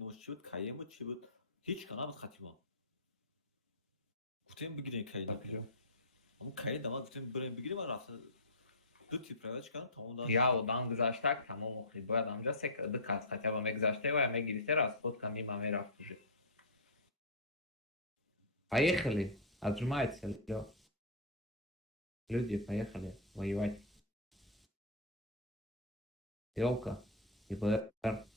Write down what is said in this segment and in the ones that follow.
نوش چی بود کایم بود چی بود هیچ کنم خاتیما گفتم بگیرین کایلا اما کای دما گفتم بریم بگیریم و رفته دو تیپ روش کردم تمام داد یا odan گذاشتک تمام اخی باید آنجا دقت хотя бы میگذاشته و میگیریته را спот мимо میرفت уже. Поехали, отжимается, люди, поехали воевать. Елка, ИПР.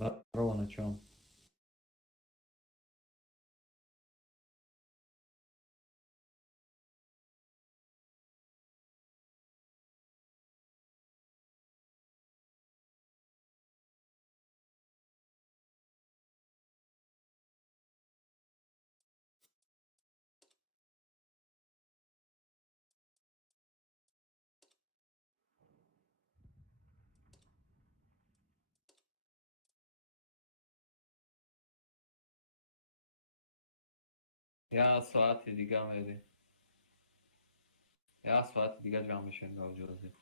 Здорово, на чем? Я ساعتی دیگه میدی. یا ساعت دیگه جمع میشیم به جوزی.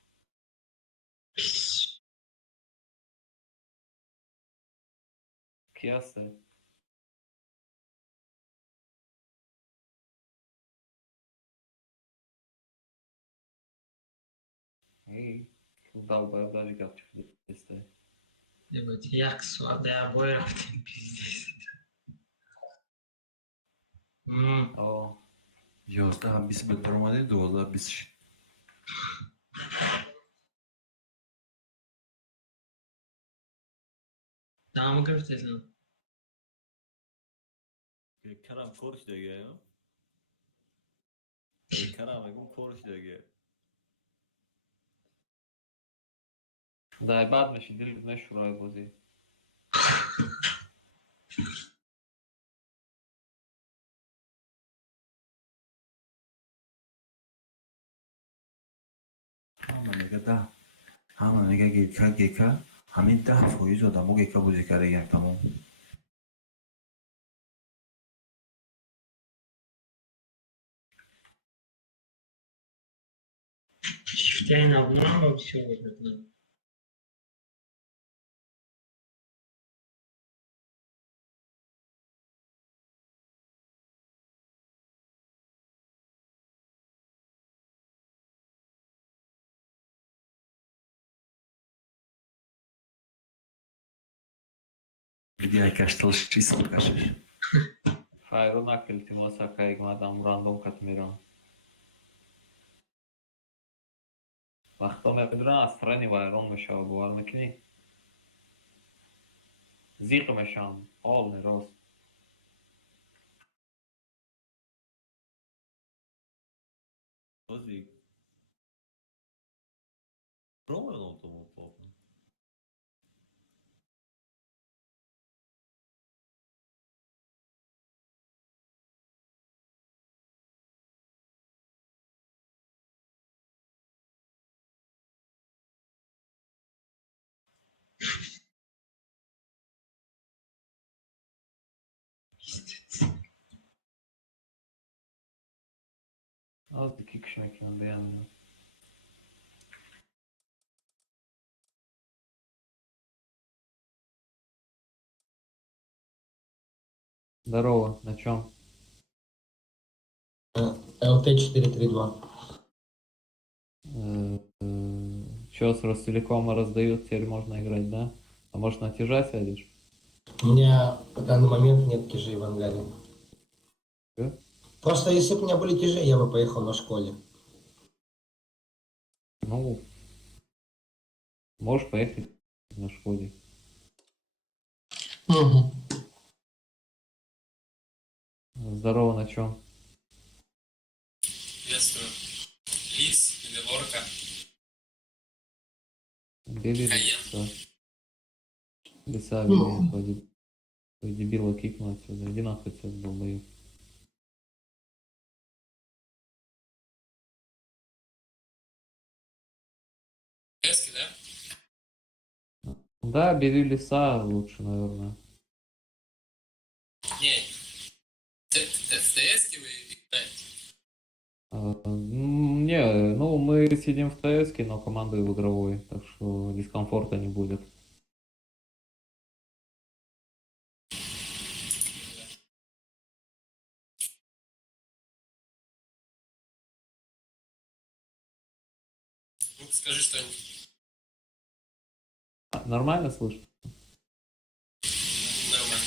کی هسته؟ ای تو داو باید داری گفت چی بسته. نبود یک ساعت دعوای رفتیم بیزیز. آه 11 هم 20 به در اومده 12 20 Tamam görüşürüz. کرم کورش دیگه کرم میگم کورش دیگه در بعد میشی دل نشورای بازی. همه میگه ده همه میگه گیکا همین 10% آدمو گیکا بازی کرده تمام Çifte inanmam ama bir şey olmadı. Где кашталш чисел кашеш. Файру накил тимоса кайг мадам рандом катмиран. وقتا میدونن از ترنی وایران میشه و باور میکنی زیق میشم حال نراست Così. Roma non tomo poco. Az iki kişinin beğenmiyor. Здорово, на чем? ЛТ-432. Че, с Ростелекома раздают, теперь можно играть, да? А может на тяжа сядешь? У меня в данный момент нет тяжей в ангаре. Чё? Просто если бы у меня были тяжи, я бы поехал на школе. Ну, можешь поехать на Шкоде. Угу. Здорово, на чем? Приветствую. Лис или Лорка? Бери Каен. лиса. Лиса бери, твой дебила кикнул отсюда. Иди нахуй отсюда, долбоёб. ТСки, да? Да, бери лиса лучше, наверное. Не, в ТСки вы играете? Не, ну мы сидим в ТС, но командой в игровой, так что дискомфорта не будет. Ну, скажи что-нибудь. Нормально слышно? Нормально.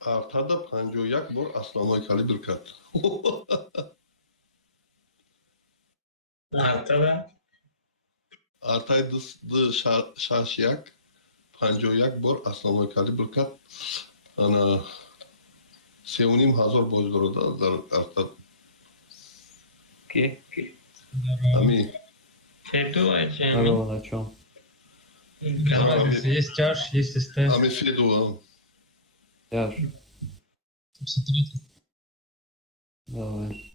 Artada 51 bor основной калибр карт. Artada. Artaydı şarşıyak 51 bor основной калибр карт. Ana Seonim hazır bozdurdu da artada. Окей. Ami Фейдуете. Здорово, на чем? Есть тяж, есть СТ. Ami Fedu. Тяж. Давай.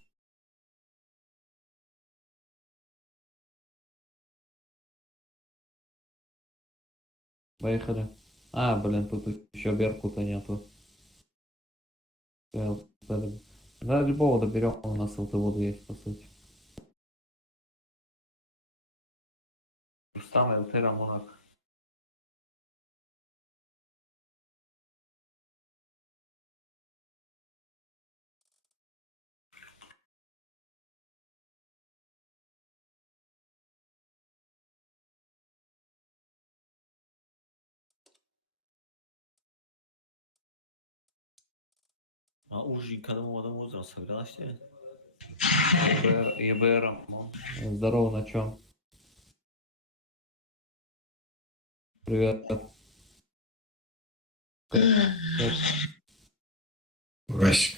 Поехали. А, блин, тут еще Беркута нету. Да, любого доберем, у нас ЛТ-вода есть, по сути. Рустам, ЛТ, Рамонак. А ужин, когда мы домой утром собиралась? ЕБР, Рамон. Здорово, на чем? Привет. Вась.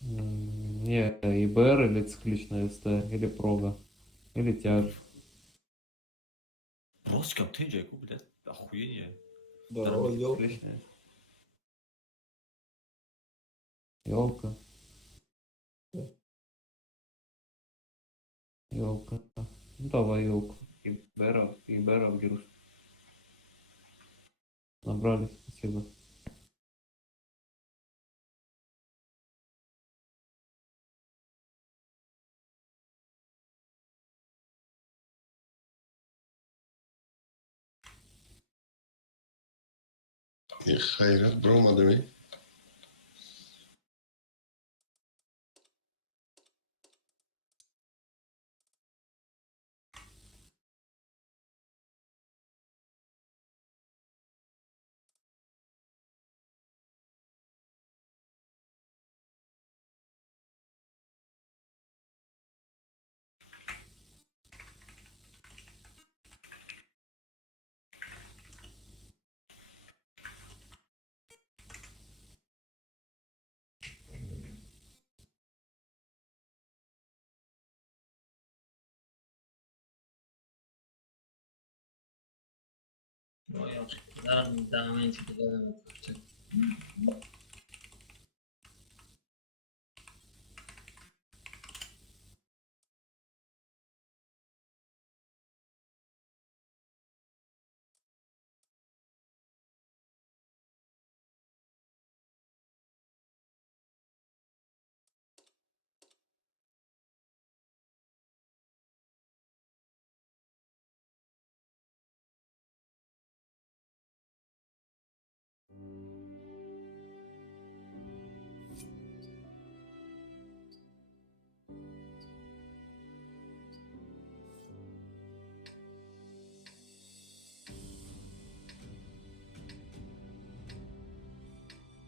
Не, ИБР или цикличная СТ, или прога, или тяж. Бросиком ты, Джейку, блядь, охуение. Здорово, цикличная. Ёлка. Ёлка. Ну давай ёлку. ИБР вирус. Набрали, спасибо. Hayret bırakmadı mı? Ой, зараз на моменті підемо.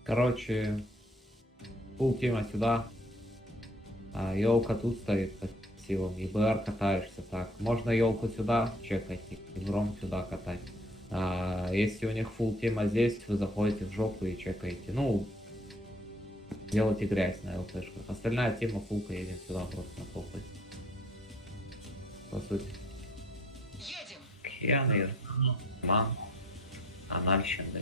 Короче, пул тема сюда. Елка тут стоит под силом. И БР катаешься так. Можно елку сюда чекать и гром сюда катать. Если у них фул тема здесь, вы заходите в жопу и чекаете. Ну, делайте грязь на ЛТшках. Остальная тема фулка едем сюда просто на похуй. По сути. Едем. Киан Ман. Анальщин, да.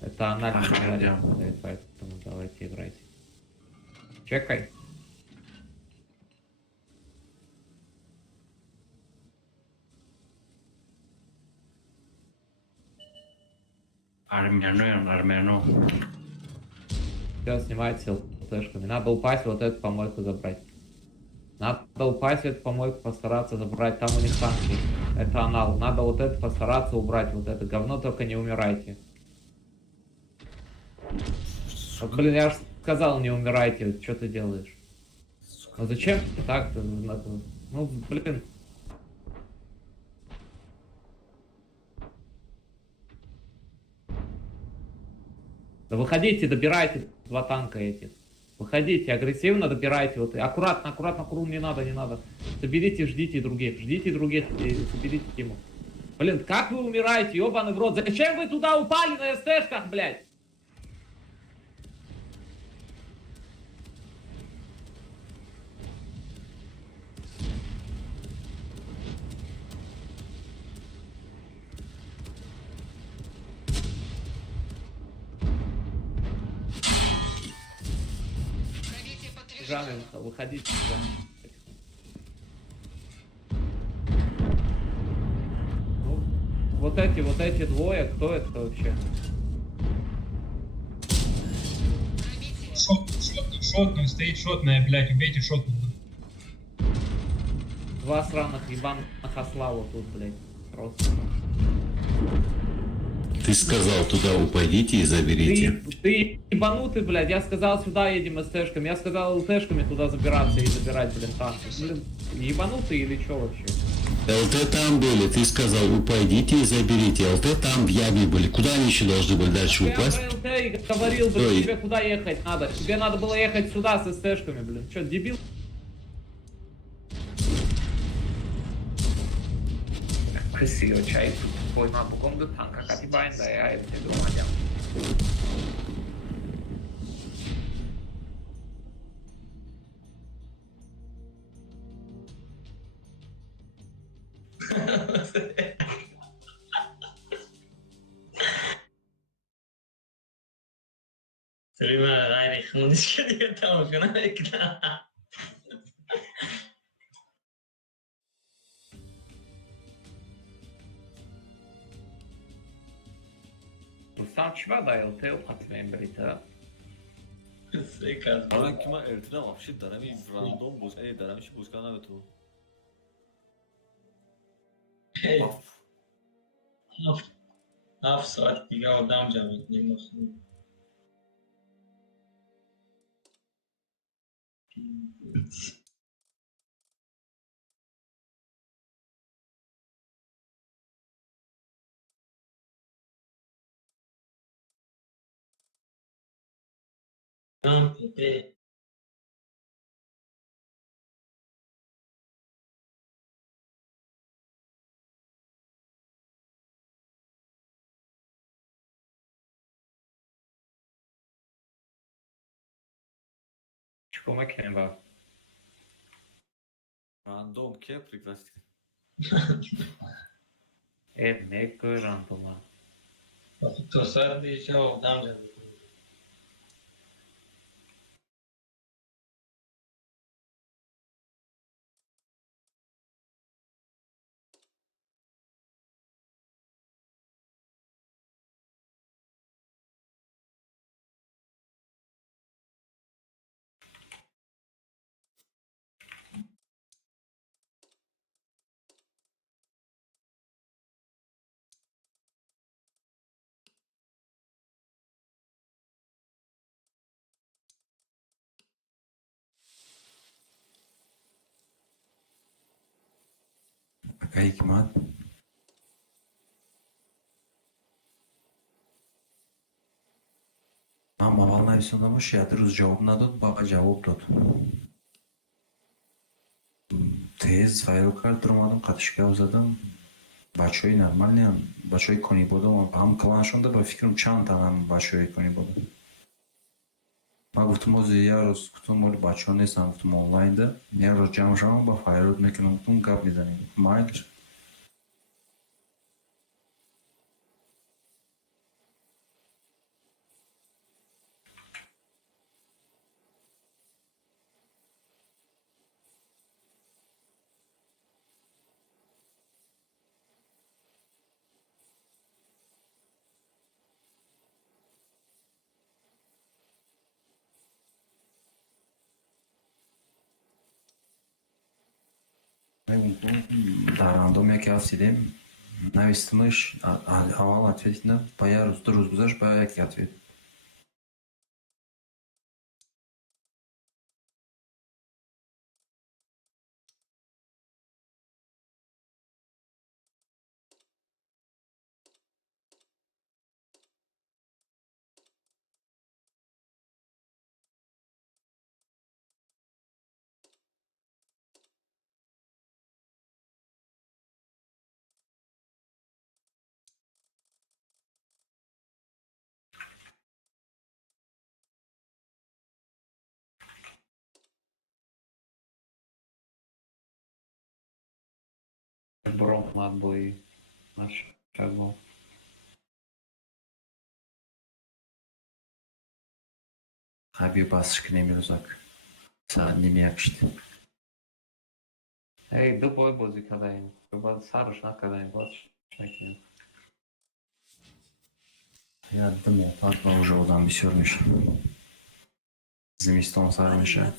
Это анальный вариант, поэтому давайте играйте. Чекай. Армяно. Все, снимайте ЛТшками. Надо упасть вот эту помойку забрать. Надо упасть эту помойку, постараться забрать. Там у них танки. Это анал. Надо вот это постараться убрать. Вот это говно, только не умирайте. Вот, блин, я же сказал, не умирайте. Что ты делаешь? Ну зачем так? Ну, блин. Да выходите, добирайте два танка этих. Выходите, агрессивно добирайте. Вот, аккуратно, курум не надо, не надо. Соберите, ждите других и соберите тиму. Блин, как вы умираете, ебаный в рот? Зачем вы туда упали на СТшках, блядь? Пробитие подтверждено. Жаненко, выходите сюда. Ну, вот эти двое, кто это вообще? Пробитие. Шотную, стоит шотная, блядь, убейте шотную. Два сраных ебаных осла вот тут, блядь. Просто. Ты сказал, туда упадите и заберите. Ты ебанутый, блядь. Я сказал, сюда едем СТшками. Я сказал ЛТшками туда забираться и забирать, блин, танки. Блин, ебанутый или что вообще? ЛТ там были, ты сказал, упадите и заберите. ЛТ там в яме были. Куда они еще должны были дальше Я упасть? про ЛТ и говорил, блин, Ой. тебе куда ехать надо? Тебе надо было ехать сюда с СТшками, блин. Че, дебил? Красиво, чай тут пойма буком до танка, как и байн, да, я это не думаю. Prima غير خمودش كده تمام كنا كده. Rustam çiva da ЛТ ukatmayın birlikte. Секас. Она кима эльтра вообще дарами рандом буз, дарами ши бузкана бету. 7 ساعت دیگه آدم جمع کنیم. پیپه چیکار میکنیم با Random که пригласить. نگاه راندوما 2 ساعت دیگه آدم جمع کنیم. Aka Hikmat. من мавал нависондам, шояд рӯз ҷавоб надод, баъд ҷавоб дод. Тез файл кард, дар омадам, қатишгав задам. Бачаҳои нормалиам, бачаҳои Конибодам ҳам кланашонда, ба фикрам чанд танам бачаҳои Конибодам. Ман гуфтам ҳозир як рӯз гуфтам моли бачаҳо нестам, гуфтам онлайнда як рӯз ҷамъ шавам, ба файрод мекунам, гуфтам гап мезанем. Майли. Дар рандом яке ҳафт дидем, навистимаш, аввал ответ дидам, ба як рӯз, 2 рӯз гузашт, ба яке ответ. Бром на отбой на шагу. Хабиб басыш имрӯзак саат ними як шид. Эй, дубой бози кадаем. Сарыш накадаем, боз шмекнем. Я думаю, фарқ уже одам бисёр меша. Зимистон сар меша.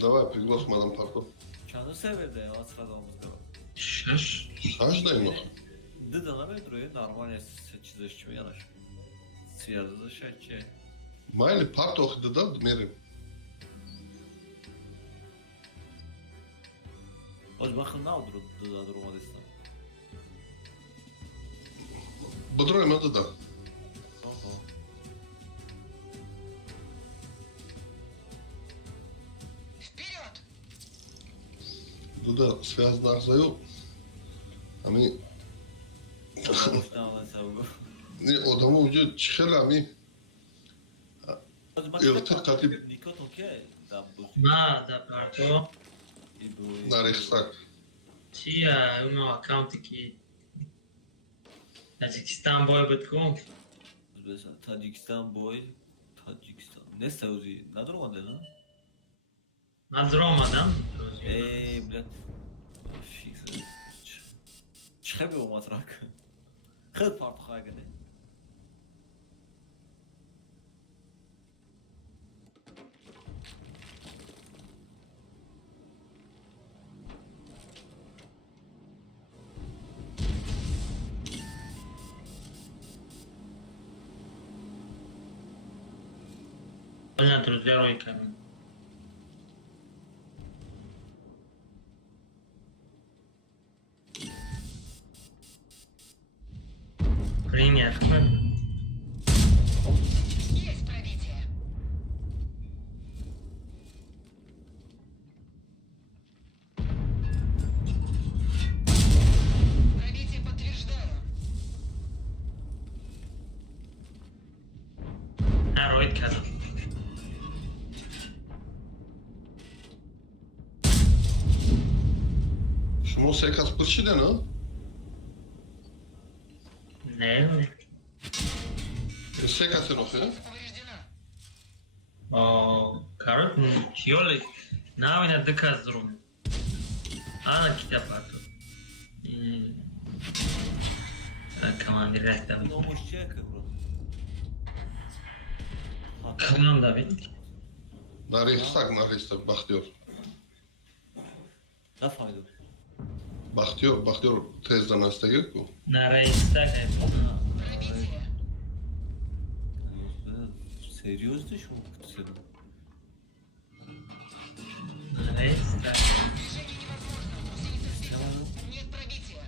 Давай, приглас мадам парто. Çanı severdi ya sıradığımızda. Şaş. Саждай нахуй. Dıdana ve duruyor normal çizişçi yanaş. Siyazı şaçı. Майли парто охида да мерим. Oz bakın ne oldu dıda durmadı İslam. Бодроем да да. Oho. Вперед! Дуда связано заю. Ами Boşuna savgu. не одаму уҷо чихел ами Oz Irti katip. Nikoton ke dabbu. Ma da parto. İbu. нарехсак. Чия има акаунти ki Tacikistan boy bitkum. Özbekistan, Tacikistan boy. Tacikistan. Ne Saudi? Ne durmadı lan? Nadromadan. Блядь. Фиг. Çıkamıyor matrak. Kız farklı haygıdı. Понятно, герой камень. Принят. Есть пробитие. Пробитие подтверждаю. Ароид kadın. Шумо секас пурчиден а? Ne? Секасен охи? Повреждена. O karık mı? Yolu. Navine dıkaz durum. Ana kitap atı. Kaman bir reklam. Ne olmuş çek bro. Kaman da bir. нарехсак бахтиёр. Ne fayda? Бахтиёр тездан астагику. Narayista kayıp. Пробитие. Серьезно şu sen? Narayista. Движение невозможно. Усилить острие. Нет пробития.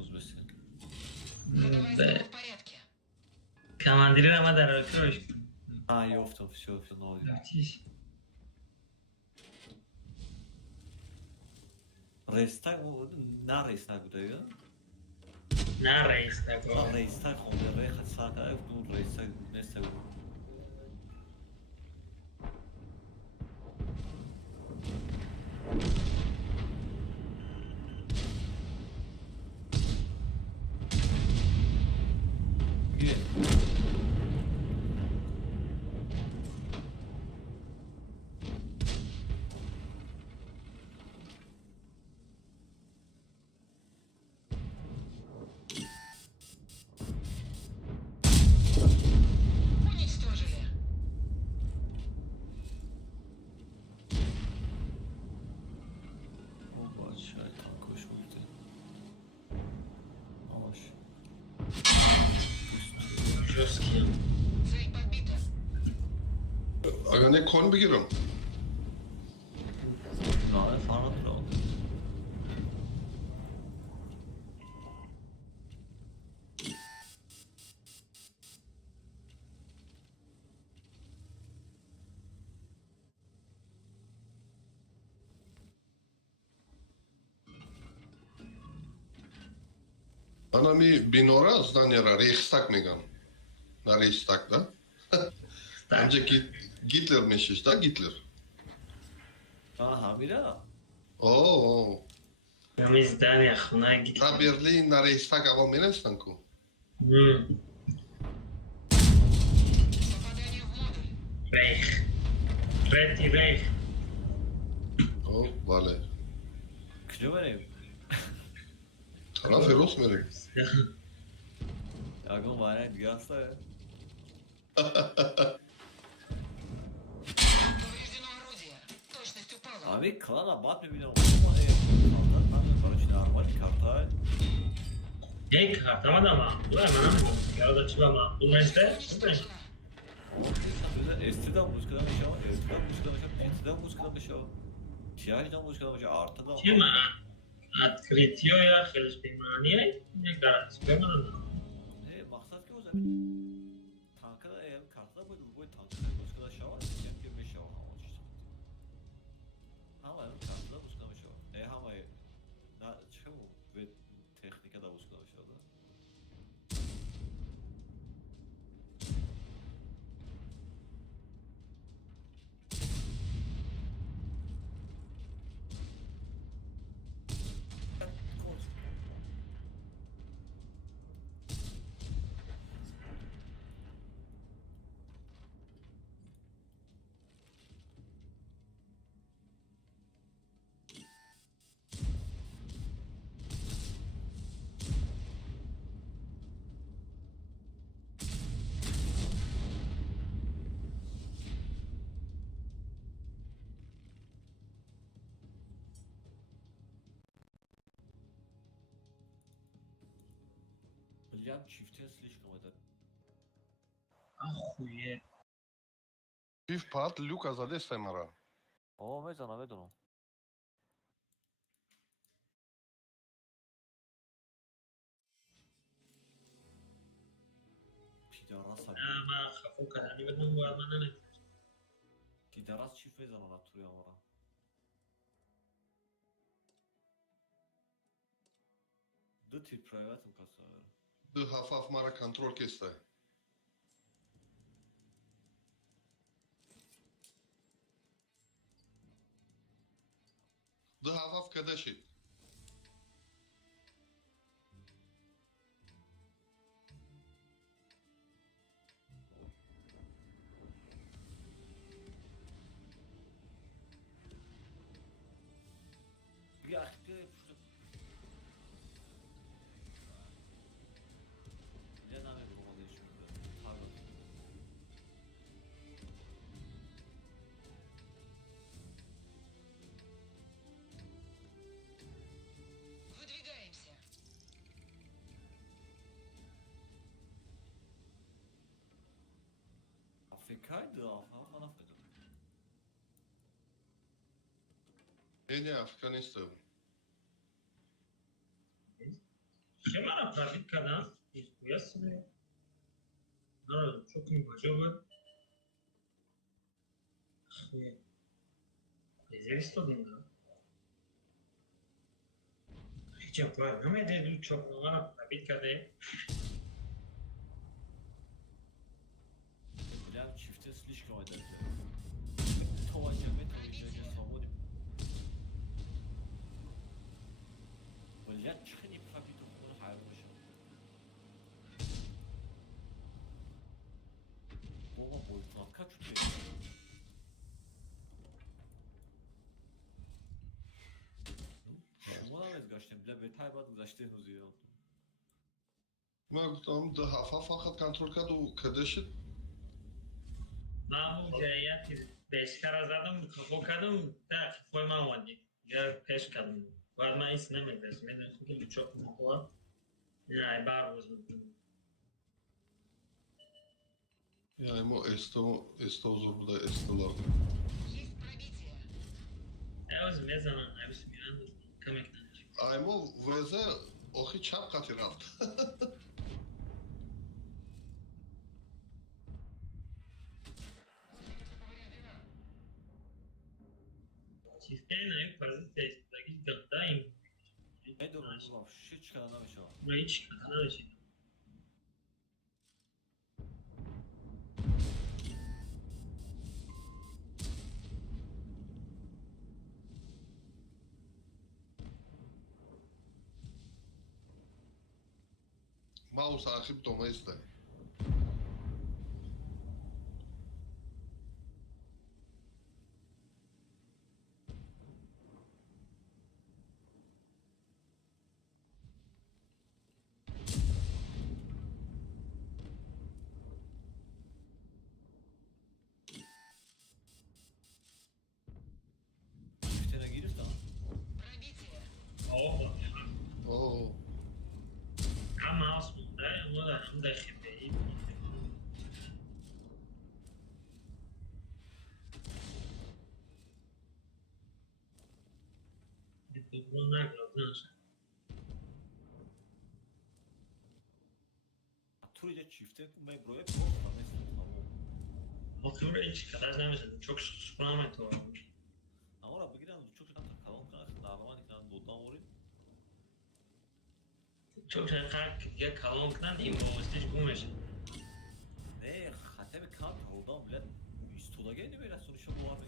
Özbekistan. Давай Be. в порядке. Командирин ama da röküş. Ha yok tam все ne oluyor? Müthiş. Reichstag mı? Ne Reichstag da ya? Narayista Ha go. Reichstag o da Reichstag da bu Reichstag ne seviyor? Gel. Уничтожили. O aşağı koşmuştu. Hoş. Жесткий. Цель подбита. Ага не кон бигирам. Ne falan da oldu. Ана ми бинора зданиера рейхстаг мегам. На рейхстаг да? Так. Амҷа Гитлер мешиш да Гитлер? Ha Hamira. Оо. Там издание хна гит. На Берлин на рейхстаг аввал менестан ку. Попадание в модуль. Рейх. Третий рейх. О, бале. Kilo vereyim. Ана ферос мерем. Agam var ya gazla ya. Повреждено Abi klana bat میبینم اما karta من براش نرمال karta Hey, tamam ama. Bu hemen ya da çıkama. Bu neyse. Esti'den buzkılamış ama Esti'den buzkılamış ama Esti'den buzkılamış ama TI'den buzkılamış artıdan Kim открытие ya хелспимания ne garanti vermem. maksat ki o zaman tanka da eğer kartla bu tanka buzkılamış şava diyeceğim ki 5 şava ama işte ama kartla buzkılamış şava ama na çıkıyor ve teknika da buzkılamış şava William çifte слишком это Охуеть. Пив пат люка заде семара. О, медано. Pidarasa. Ama خفوا كلامي بدهم وامانه. Pidaras çift mezana atıyor ama. Dă tip private ca să... Dă hafaf mara control chestia. Dă hafaf cădășit. Ya, que... Ya n-avem cum de aici. Pardon. Выдвигаемся. Afrika'ydı ama Afrika. E, Afganistan. Kim ara pratik kadar? İzbuya sınıyor. Anladım. Çok iyi acaba. Rezervisto değil mi? Hiç yapar. Ne dedi çok numara pratik kadar. William çifte слишком это. Товарищами свободе. William çıkın ipra bir doktor hayır boşu. Baba boyutuna kaç uçuyor? شما هم از گشتیم بله بهتر باید گذشته هنوز ایران من گفتم دە هافا فقط کنترل کرد و کەدەشت من اون جاییتی بشکر زدم کفو کردم در کفوی من اومدی یا پیش کردم باید من ایست نمیدرس میدونی خوکی بچوک مخواه نه ای بر روز میدونم yani o Esto zor bu da Esto'lar. Есть пробитие. اوز میزنم اوز میرن کمک نمیشه Aymo veze oxi çap qati raft. چیزی نه یک پرزی تیستگی گنده این Ne de olmaz şu çıkaranamış ama و هیچ کتا نمیشه Maus axib toma istay. çifte Bunu naglodnasz. A tu idzie çifte kumay buraya prosta mesela tamam. Otur hiç kadar demesin. Çok suplement olmuş. Ama oraya giren çok şanta kalın kanka dağlaman ikna dodan oraya. Çok şey kalk ya kalonkan impostiş kumaş. Ne hatta bir kant oldan bile üstüne geldi böyle sonuçta bu abi.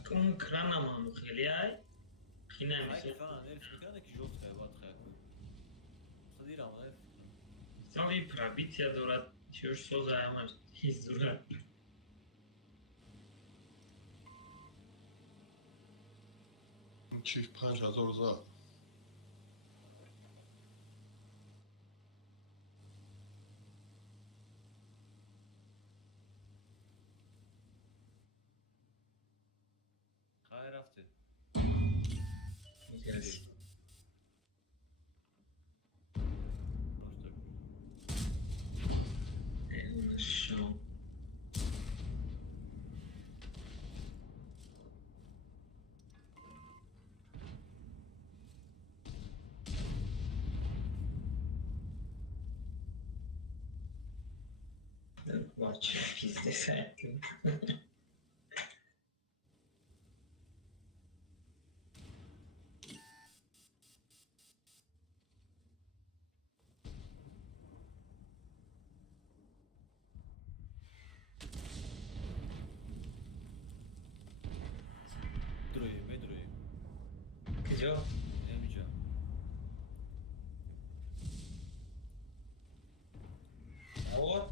Akım kran ama mı khiliyay? Khina Hayır misin? falan herif bir tane ki jolt kaybat kayak. Sadir ama herif. Sami probit ya dorat çür soza ama hizura. چیف 5000 زد Hayır rafti. Yes. Show. Watch pizde sakin. Durayım ve durayım. Kıcı Emeyeceğim. вот.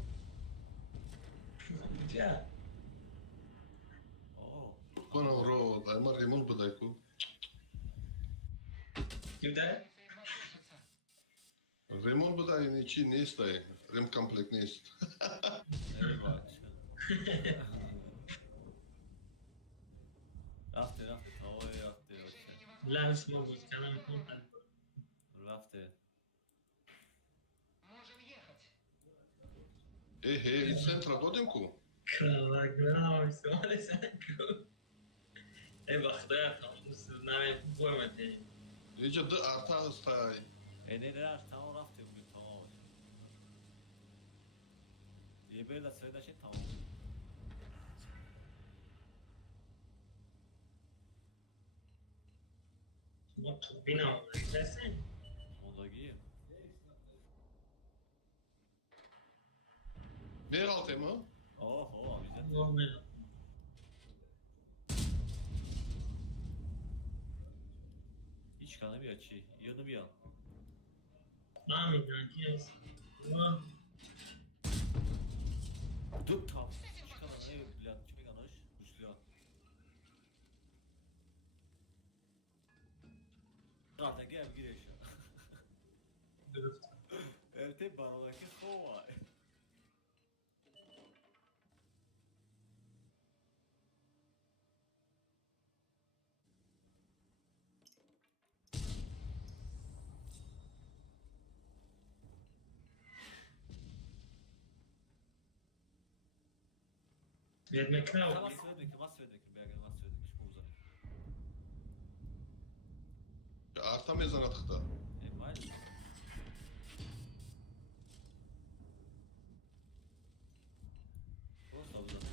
Кıcı. Oo. کنم رو اما ریمون بدای کو Kimde? ریمون بدای یعنی چی نیست دای ریم کمپلیت نیست Eyvah. Rafti rafti tavaya yattı yoksa. Lens ma بود کنم کن. Rafti. Можем ехать. ای центра будем ку Kralak ne yapıyorsun? Sen kıl. Bakta tamam sınavı koymadı. اینجا دو ارتا هستای Ne der tamam rafti bugün tamam. İyi böyle söyle şey tamam. Ma turbina olacak. Ondaki. نیر آلته ما Oho güzel. Normal. Hiç kanı bir açı. Yanı bir yan. Amin yes. Ulan Dur tam. Hiç kanı ne bilen kimi kanış. Güçlü. Zaten gel gir aşağı. dürüst. Evet barodaki sova. Vermek ne Mas var? Svednik, mas Svednik, belki mas Svednik. Şu uzak. ارتا میزنه تخته Mal. Просто uzak.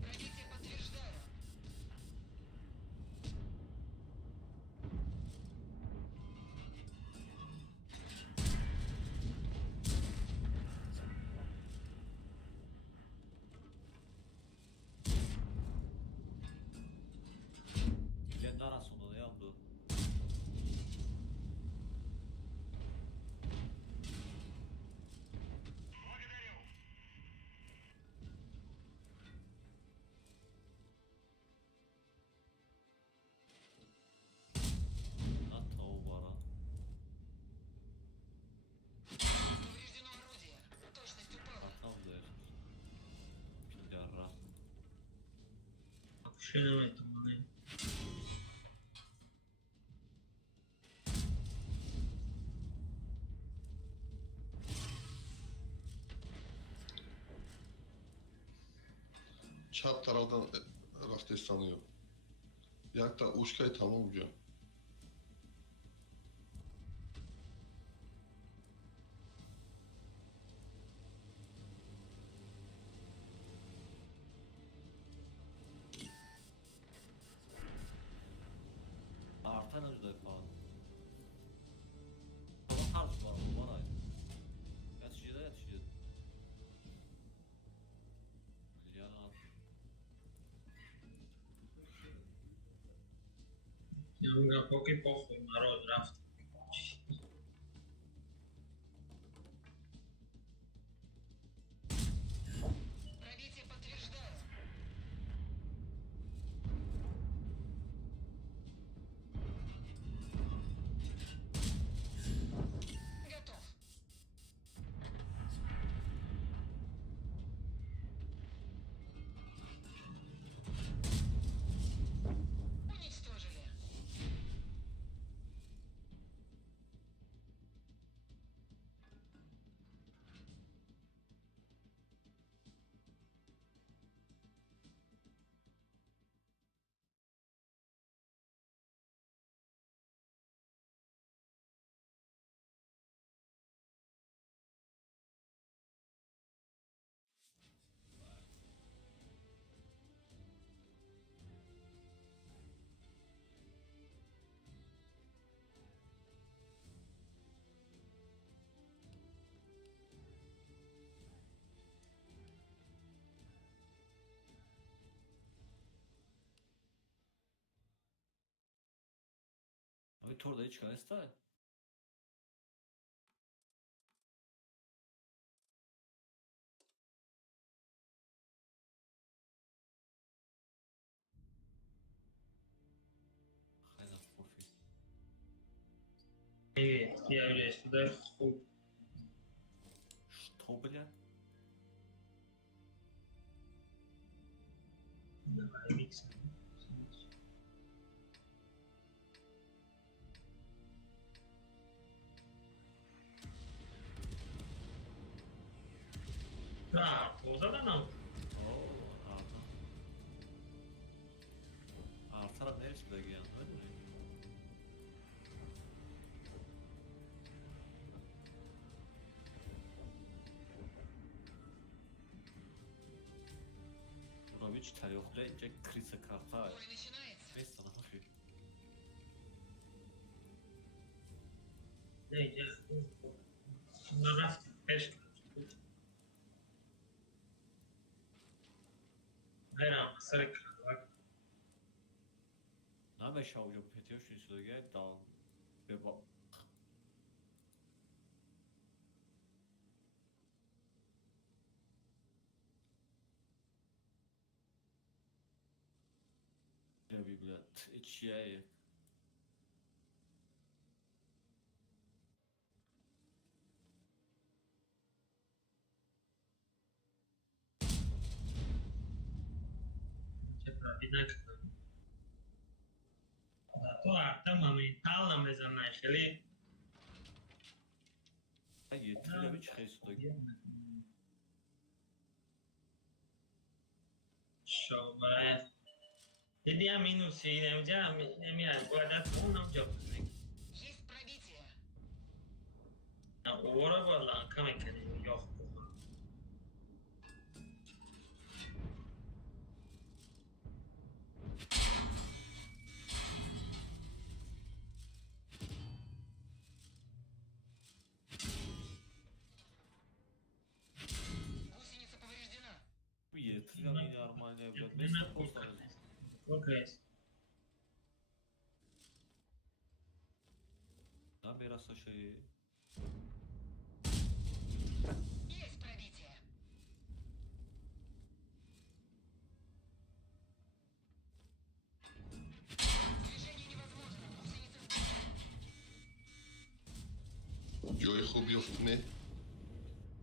Пройдите по مشکل نمیتونه. چپ طرفdan رفته sanıyor. یک تا اوشکای تمام جا. Artan özde falan. Ama tarz var, bana ait. Yatışıda. Ya. Я говорю, поки похуй, народ, рафт. Пробитие подтверждаю. Готов. Уничтожили. Abi torda hiç gayet. Хайна пофиг. Привет, я уже сюда хуй. Что, блядь? Давай, микс. Да, поза да нам. Oo, artan. Artarak neresi de yani öyle mi? Рович тарихле Jack Chris'a karta. Бой начинается. Beş sana hafif. Neyse. Şunlar rast. Peş. Hayır ama sarı kral bak. Name şavcı petiyor şu söyle dal. Beba. Я би, блядь, чья. Однако, зато там моментально мы начали. Ha yetkiyle bir çıkıyor suda. Şöyle. Dedi ya minus yine hocam eminim bu adet onunla mı yaptın? Есть пробитие. Ya o araba lan kamek yok. Гусеница повреждена. Bu yetkiyle bir normalde blядь. Beş Ne dakika olsa Okey. daha biraz da şey. Есть пробитие. Движение невозможно. Гусеница сбита. جای خوبی نه.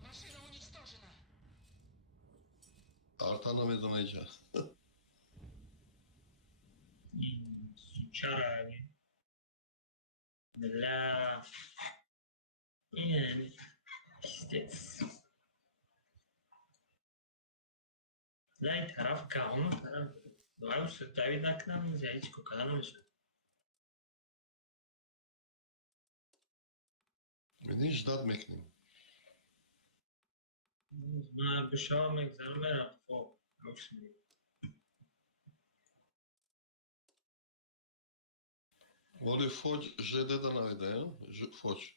Машина уничтожена. Artan هم ادامه جا. Шарави. Бля. Yani. Pistets. Дай taraf kanun taraf. Doğa usta David Aklan'ın ya hiç kokalamamış. Vidiš, dat meknem. Ma bešava egzamena po. Augsburg. Voli foć, že da najde, ja? Foć.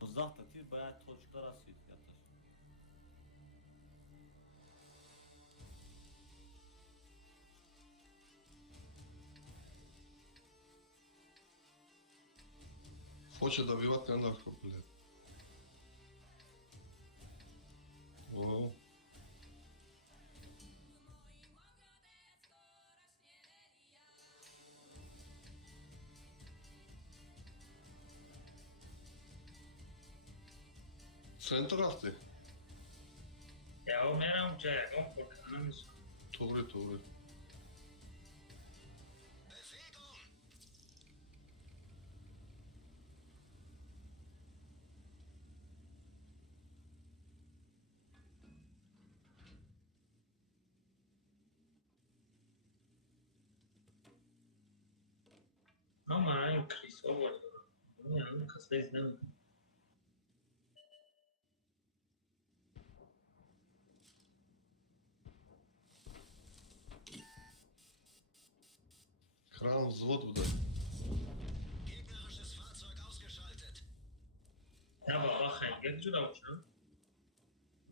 Uzakta değil, bayağı tozcuklar asıyor yaklaşık. Hoće da bivat kanarko, bled. Wow. Center attı. Ya o meram çaya o kokalamamış. Doğru. Ama aynı Chris o var. Bunu yanına kasa izlemem. Kran wzwod bude. Ya baba hangi cüda uçan?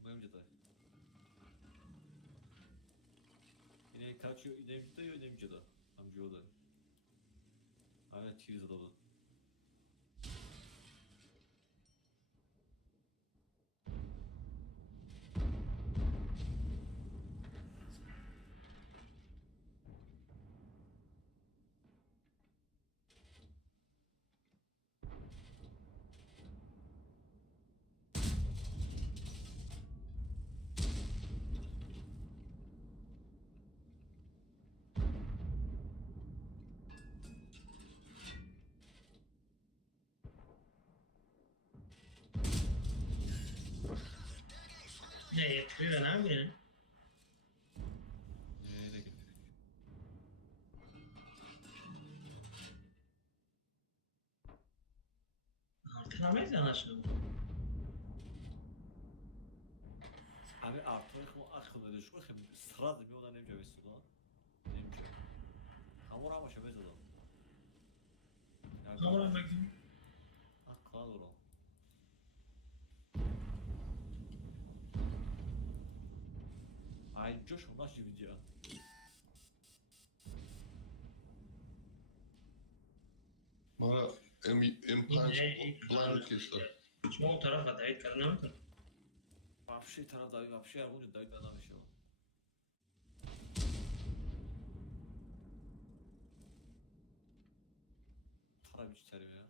Benim de. Yine kaçıyor, idem de idem de. Amca o da. Evet, çiz dolu. Ne yapıyor lan abi? Nereye gidiyor? Artılamayız anlaşılan. Abi artık o akıllı düşük bakayım. Sıra da bir olan nemce bir suda. Nemce. Hamur ama şöyle de. Tamam bakayım. Akıllı olur. Ay coş o nasıl video? Mara M5 Ne? blind kista. Çoğu tarafa David karına mı? Вообще тарaf David, вообще я помню David adam еще. Taraf hiç terim ya.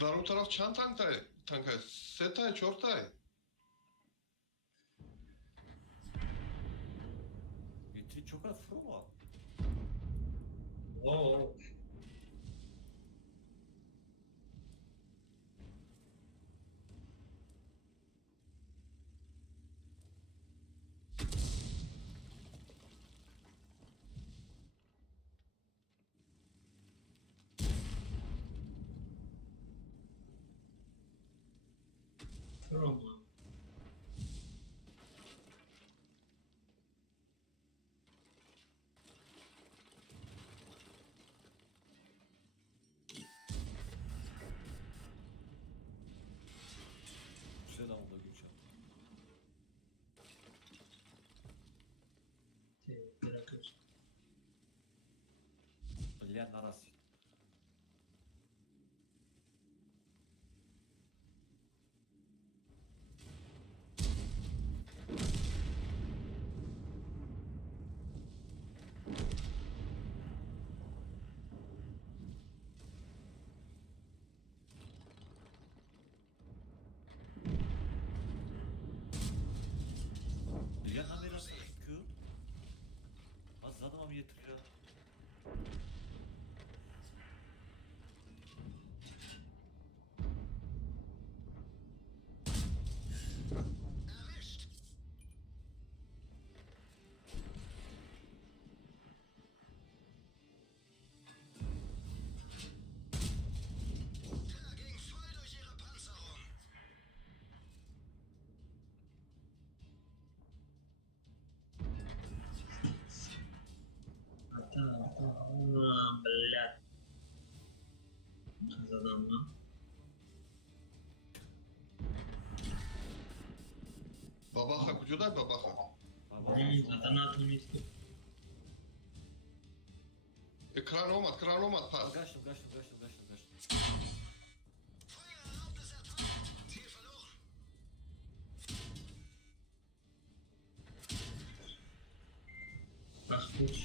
Dar bu taraf çan tankay. Setay, çortay. Getiri çok az fırın var. Oo. Roma. Şey adam da güç yaptı. Bırakır. Bля, нараз. задам man. Бабаха, куҷодай бабаха? Заданатам исту. Кран омад пас. Гашдим. Бахтуш.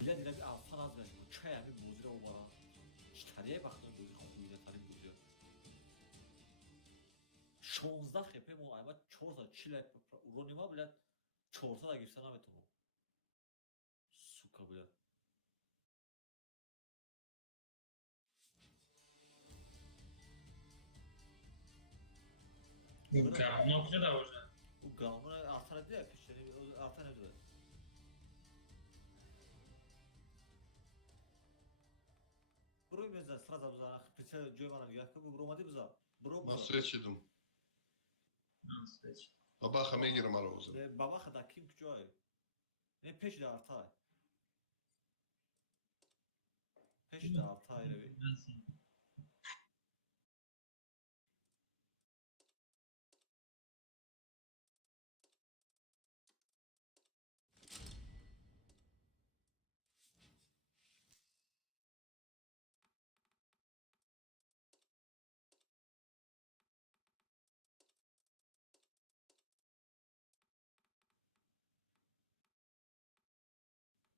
Дида би алфан аз гашдим. Чай ами бозиро обарам. Читария бахтам бози хуида тарин бозиро. 16 хп мо айма 440 уронима, блядь, 400 дагирса наметонам. Сука, блядь. Говно куда уже? У галмана артана дида пишчани артана дида. Брои меза сразу бза прицел ҷои манам яка бро омади бза. Бро Ман бза. свеч идум. Свеч. Бабаха мегирам маро оза. Бабаха да ким куҷой? Не пеш да артай. Пеш да артай реви.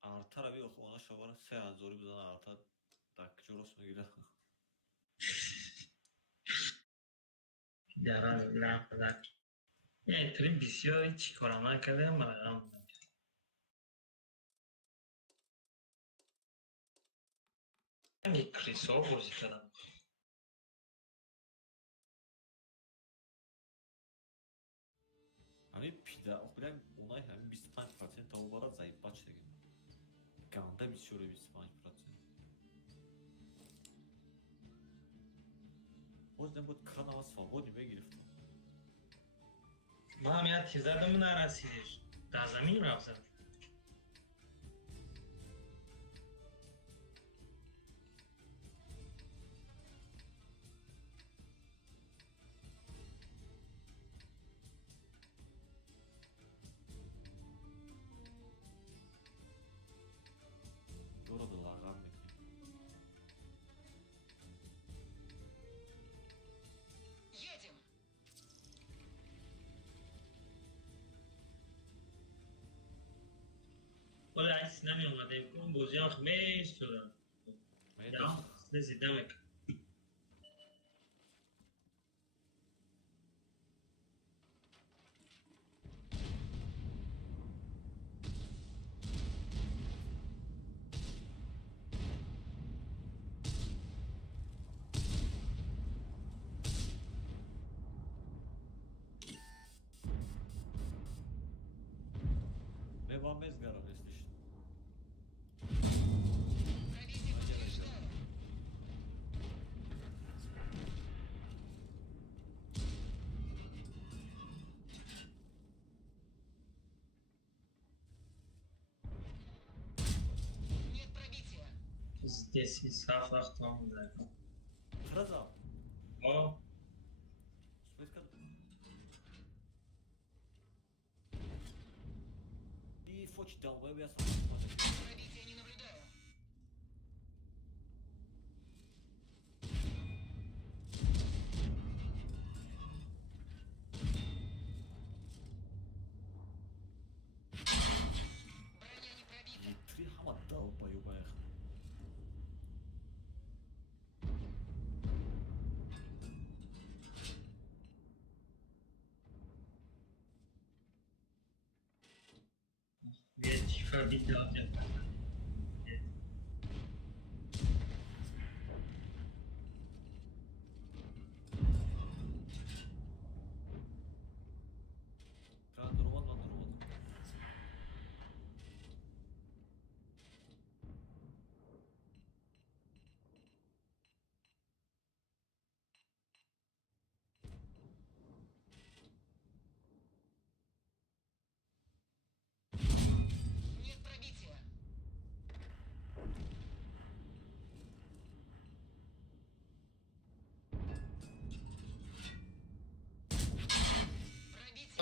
Арта рави она шавара 3000 бизана арта так ҷорос мегира. Дара лафа. Я три бисёр чӣ корам накардам, марам. Ҳамин крисо бозӣ кардам. Ҳамин пида охирам онаи ҳамин 25% та обара заифбач дегин. Ганда бисёре 25%. Боз набуд кранава свободни мегирифтам. Мам я тизадам нарасидиш. Дар замин рафтам. Дорода лагам мекунем. Едем! Оля айс намеомадем кун бозиам хместудам. Я сезидамек. Мебам мезгарам если что. Пробитие подтверждаю. Нет пробития. Здесь из хафахтом, да. Сразу. О, Списка. И фоч дал веб я сам. Пробития не наблюдаю. Броня не пробита. И три хама дал поюбаях. я тихо видел. Кран дурман, ман дурман. Нет пробития.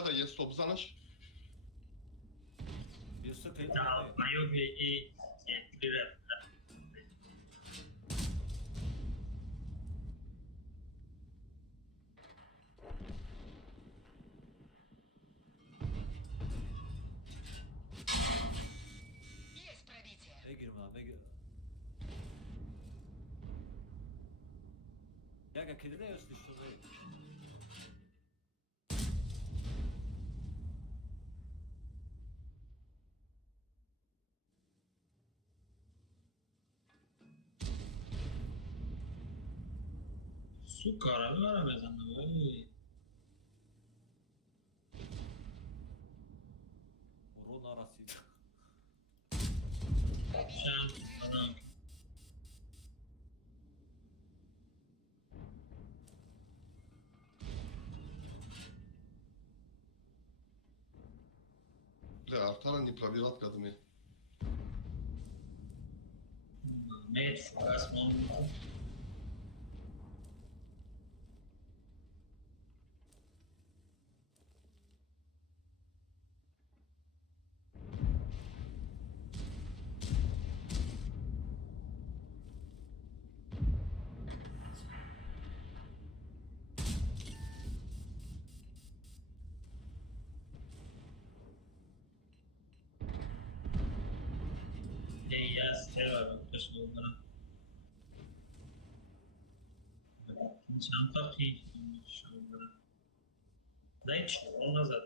да je stop zaneš. Birisi kayıt Da, aldı. ayog i yetkiler. Есть пробитие. Ne girme lan ne gir. Ya kedi de yaşlı işte değil. Сука, арабlara بزنم ولی Ron arasıydı. چند آدم Бля, Артара ни пробиват каде ми. مید آسمان ای از ترور بکش بودم چند تا پیش شده نه چرا نزد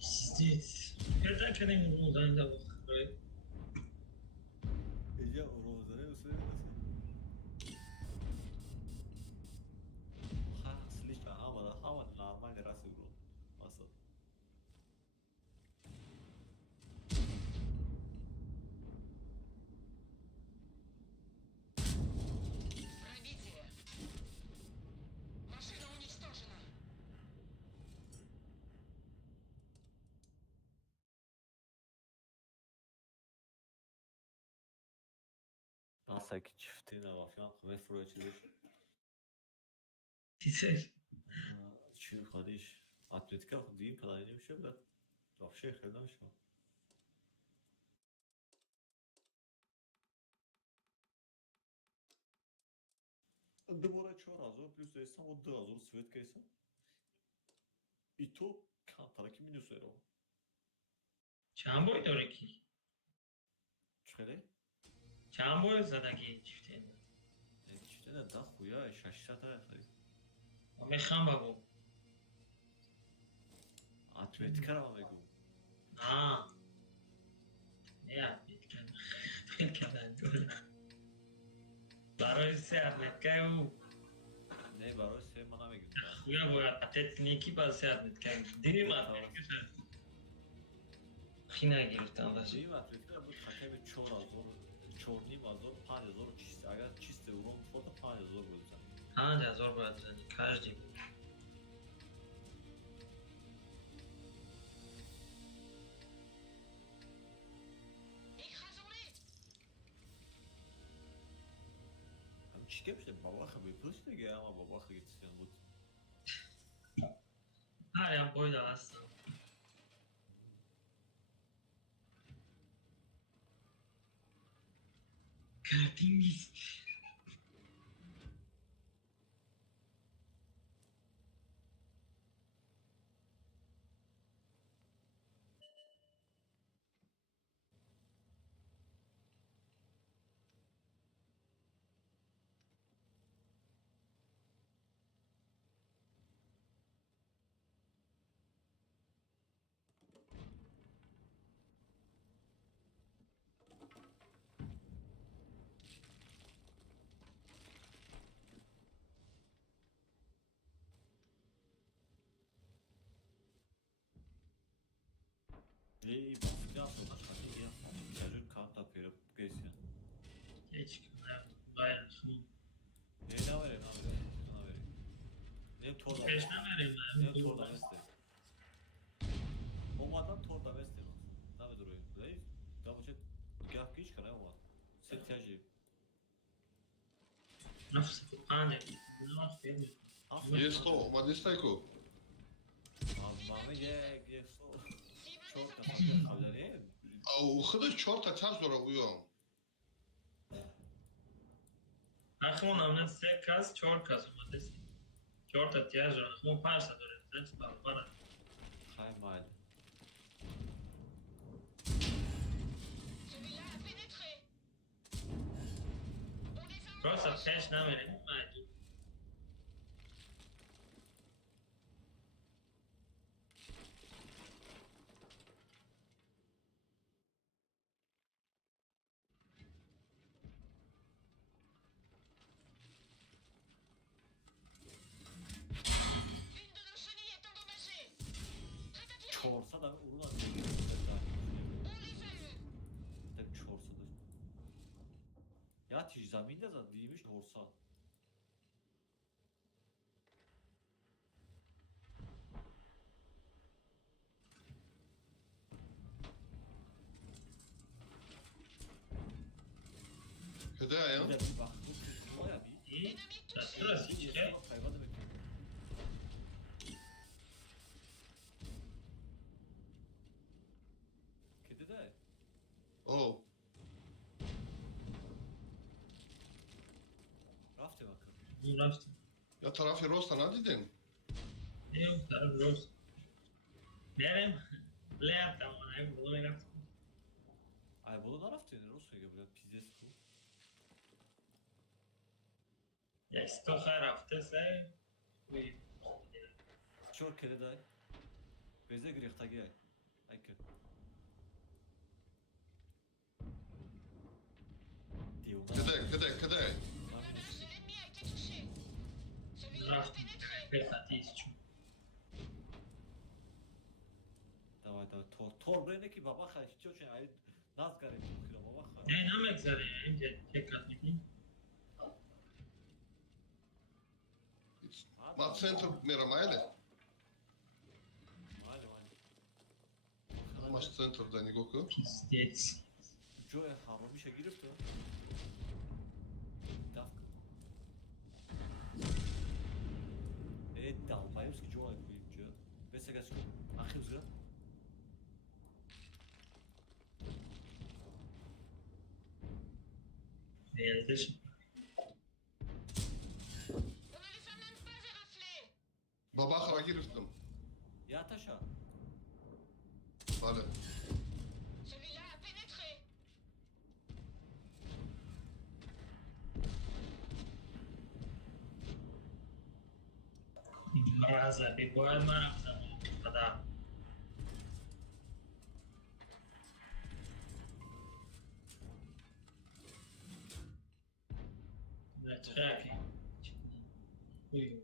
Siz neden kendin bunu uzayında bakıyor? Ya Rozan'a usulü nasıl? Ha, слишком hava normal rası bro. Nasıl? Пробитие. Машина уничтожена. Nasıl ki çiftliğine bakıyorum. Ve fırı açılır. Güzel. Чё, ходишь? Atletika diyeyim kadar не вообще, да? Вообще хрена еще. Двора разу, плюс есть вот разу свет кейса. И то кантараки минус эро. چند بای داره کی؟ Чхеле? چند بای زدگی چیفته؟ Чтена да хуя, шашата хай. میخوام بابا Atletika ра мегу. آه نه خیلی کردن برای سر نتکه او Ne برای سه من نمیگم. خویا باید اتت نیکی باید سر نتکه دیریم خی نگیرفتم بس Дим Atletika bu хотя бы 4,000 5,000 чисто. Агар чисто урон фото 5,000 будет. 5000 باید زنی каждый Их разумеет. Там чикепше бабаха выпустить دیگه اما бабаха gitsin بود. هر هم باید هستم کارتینگیز И баскаф нашли я. Скажу карта перед кейсен. هیچ کنم باید خون Ne vereyim abi? Sana vereyim. Ne torda? پیش نمریم Ne torda veste? Olmadan torda veste var. Ne mi duruyor? Değil. Daha önce gah hiç kana olmaz. Sen tercih. نفس پنج نفس خیلی Есть 100, Мадистайку. Мама є 100. Чорта, хавдане. А у худо черта тяждора уйом. Ахмон амна 3 кас 4 кас умадест. Чорта тяжа, ахмон 500 дاره. Значит барбара. Хай майли. Celui-là a pénétré. On les a Просто пеш намерим. Майди. Une de nos chenilles est endommagée. Prête à tirer. Çorsa da ulan. On les a eus. Tak çorsa da. Ya tiş zaminde zaten değilmiş çorsa. Hede ya. Bir de bir bak bu kız var ya bir. И сейчас чире. Hayvanı bekliyor. Kedi de. Oh. Rafte bakın. Рафт. Ya tarafı rosta ne dedin? Eu taraf rost. Nerem? Leat ama ne bu ne raft. Ay bunu da rafte ne Rusya gibi pizdes bu. Ya sto rafte se. Çor kedi de. Beze girek tagi ay. Ay ki. Diyor. Kede. L'un de nos ennemis a été touché. Celui-là a Raft. pénétré. Perfatiz. Давай. Tor buraya ki baba xay. Hiç yok şey ay. Naz garip okuyor baba xay. Ne namek zare ince tekrar edeyim. Ma centru Miramayli. Mali. Maš centru da nikoku. Pistec. Joe havamış ya girip de. Davka. Dalbayız ki Joe koyup Joe. Mesela kaç akıl zira. Geldi. On ne les a même pas éraflés. Baba xara giriftim. Ya taşa. Vale. Celui-là a pénétré. Mraza, beboğaz maraza. Kada. Zaczekaj. Uy.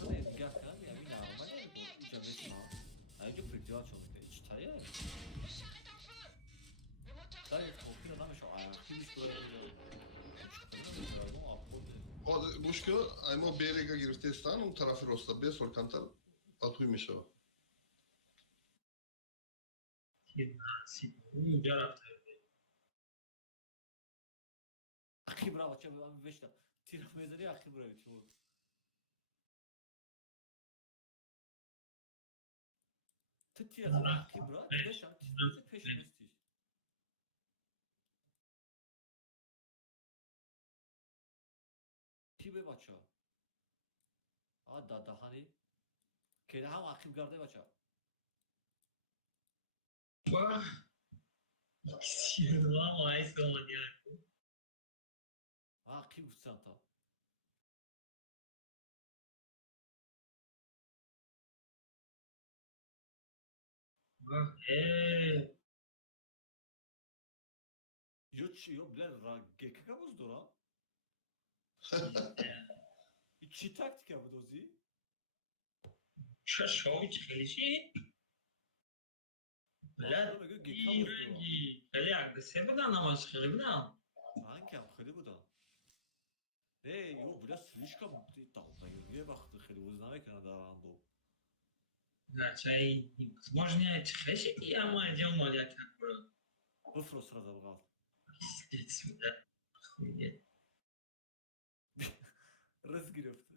Sana evin gel kan ya bir normal değil bu. İyice resma. Ayrıca fırtına çalıştı. İç tayı. Le char est en feu. Le moteur Dayı korkuyor adam şu ayağı. Kimmiş böyle. O bushku aymo berega giriftistan un tarafı rosta be sorkantar atuymisho. Uy, jarabta. Akı bravo çabuk abi 5 dakika. Tira mezarı akı bravo çabuk. Tıtya akı bravo. 5 dakika peşin istiyor. Tibe bacha. Da hani. Kedi ham akı garde bacha. Vah. Siyah mais olmadı ya. Akı uçsanta. Vah. Yo bile GKK buzdur ha. İki taktik ya bu dozi. Şaşoviç gelişi. Bля, иранги. Бля, агрессия да намаз خیلی بودم. Hangi am خیلی بودم. Yo bля слишком долбоёб. یه وقت خیلی وزنه کنه در اندو. Значай, возможно, чехеши я мой дел моя как бы. Bıfros sırada bakalım. Пиздец, да. Охуеть. Rız girifti.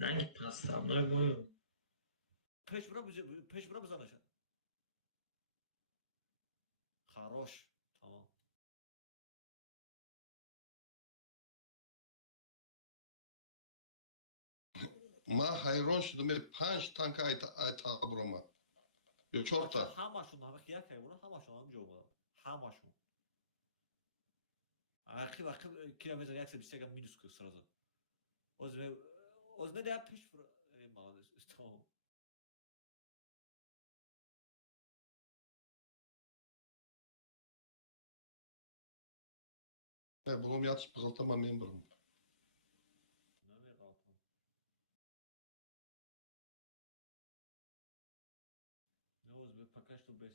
Hangi pasta? Amına koyuyorum. Peş bura bızanışa. Хорош. Tamam. Ma hayron shudum 5 tanka ayta broma. Yo chorta. Hamashun hama khiyakay bura hamashun ham joba. Hamashun. Akib kilometr yaksa bistega minus koy сразу. Ozme de peş bura. Молодец. Tamam. Bulum yatış pızıltama men birim. Номер алтын. Ну, ozme пока что без.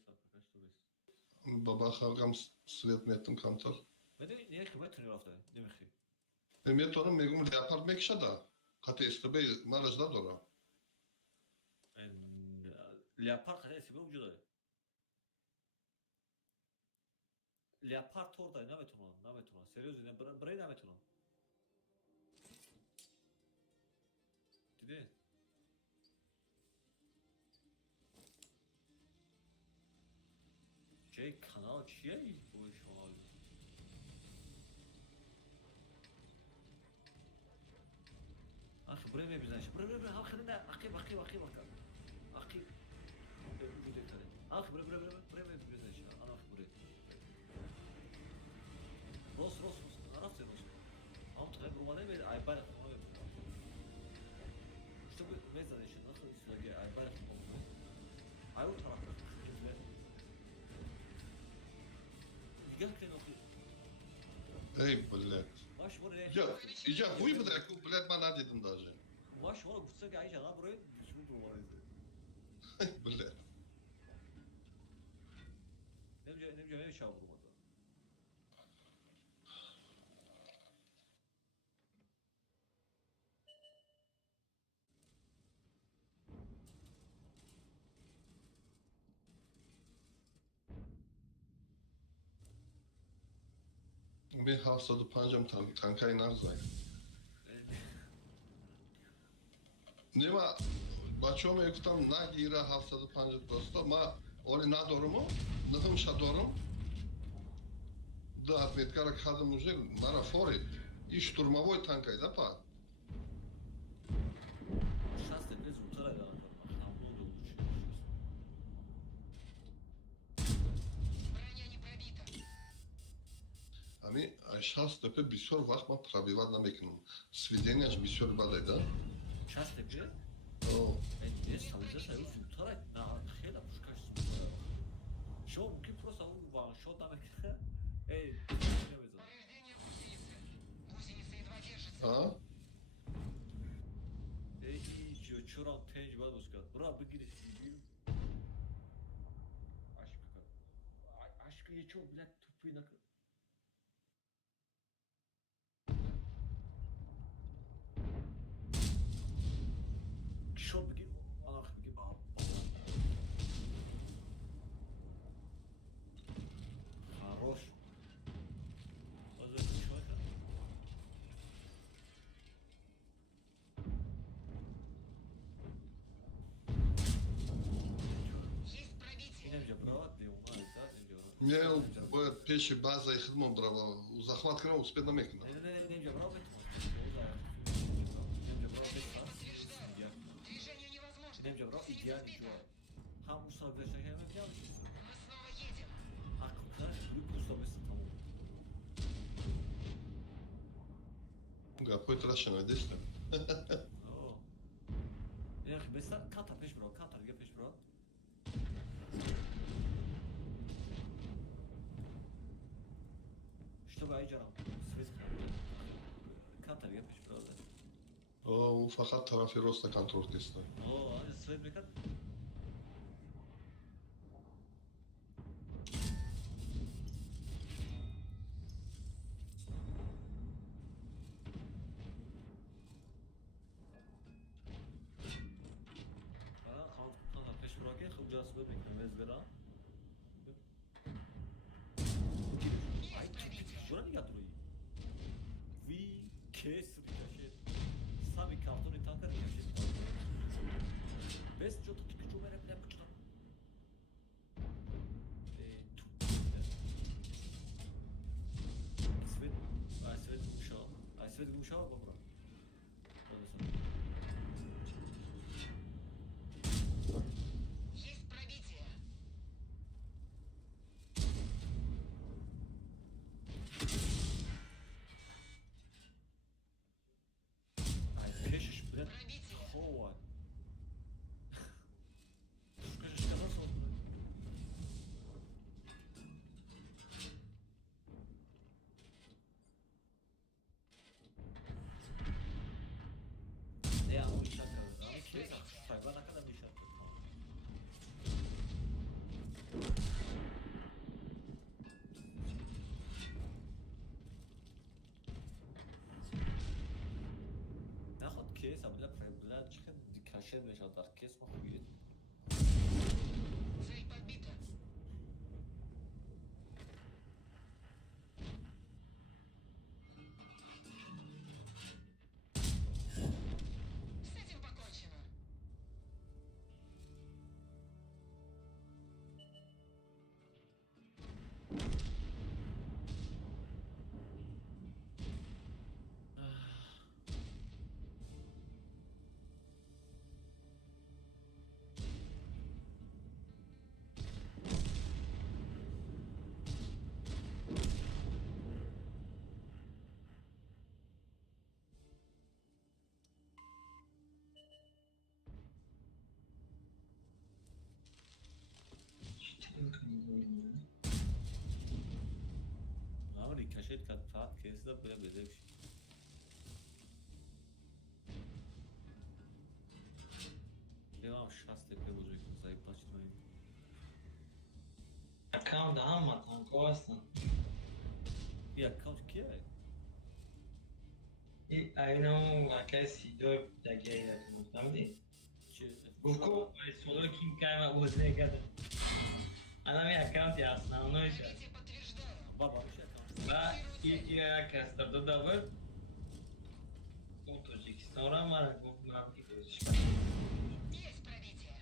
Baba xalqam svet mettim kantor. Mede niye kıymet tünür hafta? Ne mi xi? Met onun megum leopard mekşada. Kate istebe marajda dora. Leopard kadar esibe ucuda. Leopard orada ne metona. Seriously ne burayı ne metona. Dedi. Kanal çiğe bu iş var. buraya mı bizden? Buraya halkının da akib. Vücut ekranı. Buraya mı bizden? Ana buraya. Ros. Arap sen Ros. Ama tıkayım Roma'da bir ay bayrak. İşte bu mezdan için nasıl istiyor ay bayrak. Ay o tarafta. Гахкин окей. Ey блядь. Маш buraya. İca huy bu da bled bana dedim daha önce. Маш ona gitse ki ayca lan buraya düşmüş durmalıydı. Bled. Ne çabuk durmadı. Bir haftada pancam tankay narzay. Ne ma Baçom ektam na gira haftada pancam prosto ma oli na dorumu nıhım şadorum da atmetkara kadım уже мара фори и штурмовой танкай да па. Şans tepesi uçarak ya. Hamle oldu. Броня не пробита. Ами шанс тепе бисёр вақт ма пробиват намекунам. Сведения ж бисёр бадай да. Şans tepe. О, Ne sallayacağız sayı uçarak. Na хела пушкаш сумка. Şo mümkün просто van şo demek. Ey, ne bezan. Повреждение гусеницы. Гусеница едва держится. ha? Ey, çoran tenci bad buskat. Bura bir giriş. Aşkı geçiyor bile tupuyla. Şo bir gir. Allah bir gir. Хорош. Hazır bir şöyle. Есть пробитие. İnemce brava diye onlar da nemce brava. Мне боят пеши база и хидмом драва. Захват крема успет намекунам. Немce brava betmez. Подтверждаю. Движение невозможно. Немce brava ideal diyor. Ham usta arkadaşlar hemen yanlış. Мы снова едем. Aklımda büyük ustabesi tamam. Какой трашен действие. Oo. Ya mesela Katar peş bro, Katar gel peş bro. Что бы айджарам? Свет Katar gel peş bro. О, фақат тарафи роста контрол теста. Oo, свет mekan. Buranı yatırıyor. Vi kesri taşı. Sami kartonu tanka diyeceğim. Bez çok tutucu çok önemli yapmışlar. Свет гумшава. А свет гумшава бобра. Есть пробитие. Ай, пишешь, блядь. Пробитие. Хова. Скажешь, сказал, что... Ne yapmış şaka? Abi kes hayvan ne kadar bir şaka. ناخد كيس اقول لك في البلاد شكل كاشير مش هقدر كيس ما خويت Цель подбита. С этим покончено. عمري كاشير كانت بتاعت كيس ده بلا بيدكش Devam şans tepe olacak zayıflaştırmayın. Account ama tanko aslan. Bir account ki ya. I know aquele seguidor da guerra do Moçambique. Buscou solo kim kayma bozne kadar. Ana minha account ya aslan onu işte. Пробитие подтверждаю. Baba bir şey account. Ba ilk arkadaşlar da var. Otojikistan ama bu mapki gözüküyor. Есть пробитие.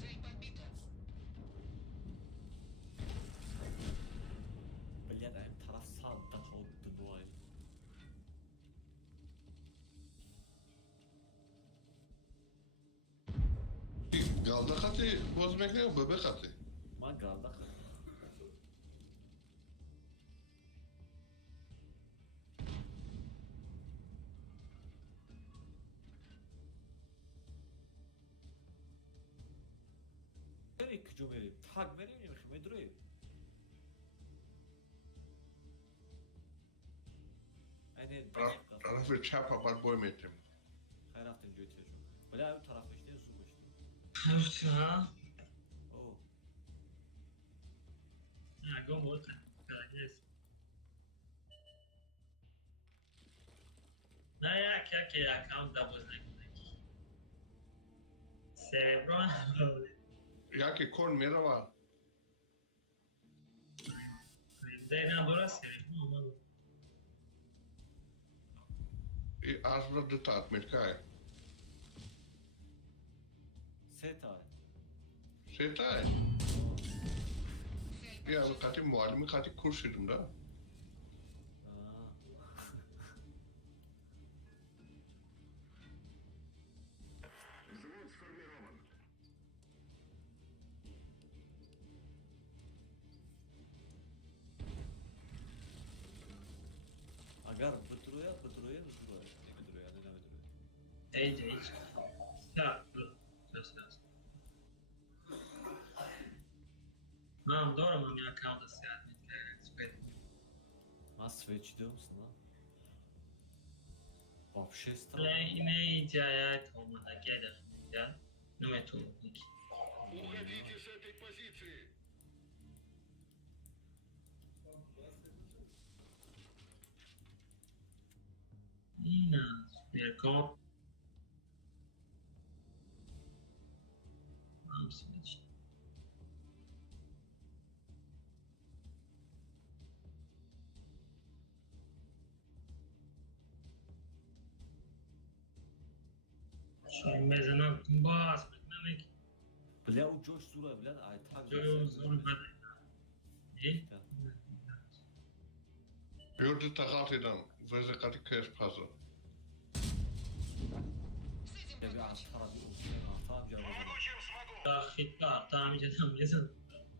Цель подбита. Блядь, ein taraf sağda kaldı bu ay. Galda xati bozmak ne bebe xati. Man garda. Erik cumhuriyet. Tag veremiyor şu medroyu. Aynen. Tarafı çap apar boy metim. Her hafta götürüyor. Böyle abi tarafı işte zoom işte. Ha? Oo. Ah, go outra. Yes. Não é aquele account da Bosnia aqui. Cerebro. Ya ki kon mera var. Treinadora cerebro. Azra da tatmin kay. Seta. Setay. Ya xati muallimi xati kurs edim da. Aa. Agar bıtırıyor. Ne bıtırıyor? Entende? Tá, processo. Não, adoro a minha account da Seattle. Mas switch diyor musun lan? Вообще странно. Ne hikaye olmadı gelir. Ya. Numet oldu. Уходите с этой позиции. Yine bir kop. Tamam switch. Şöyle mezana kumbas. Demek Bля, у Джош Зура, бля, ай так же. zor bana. Ne? Yurdu takatidan vezekati kes fazla. Ya bir antara bir olsun. Tamam canım. Hitler tamam canım yazın.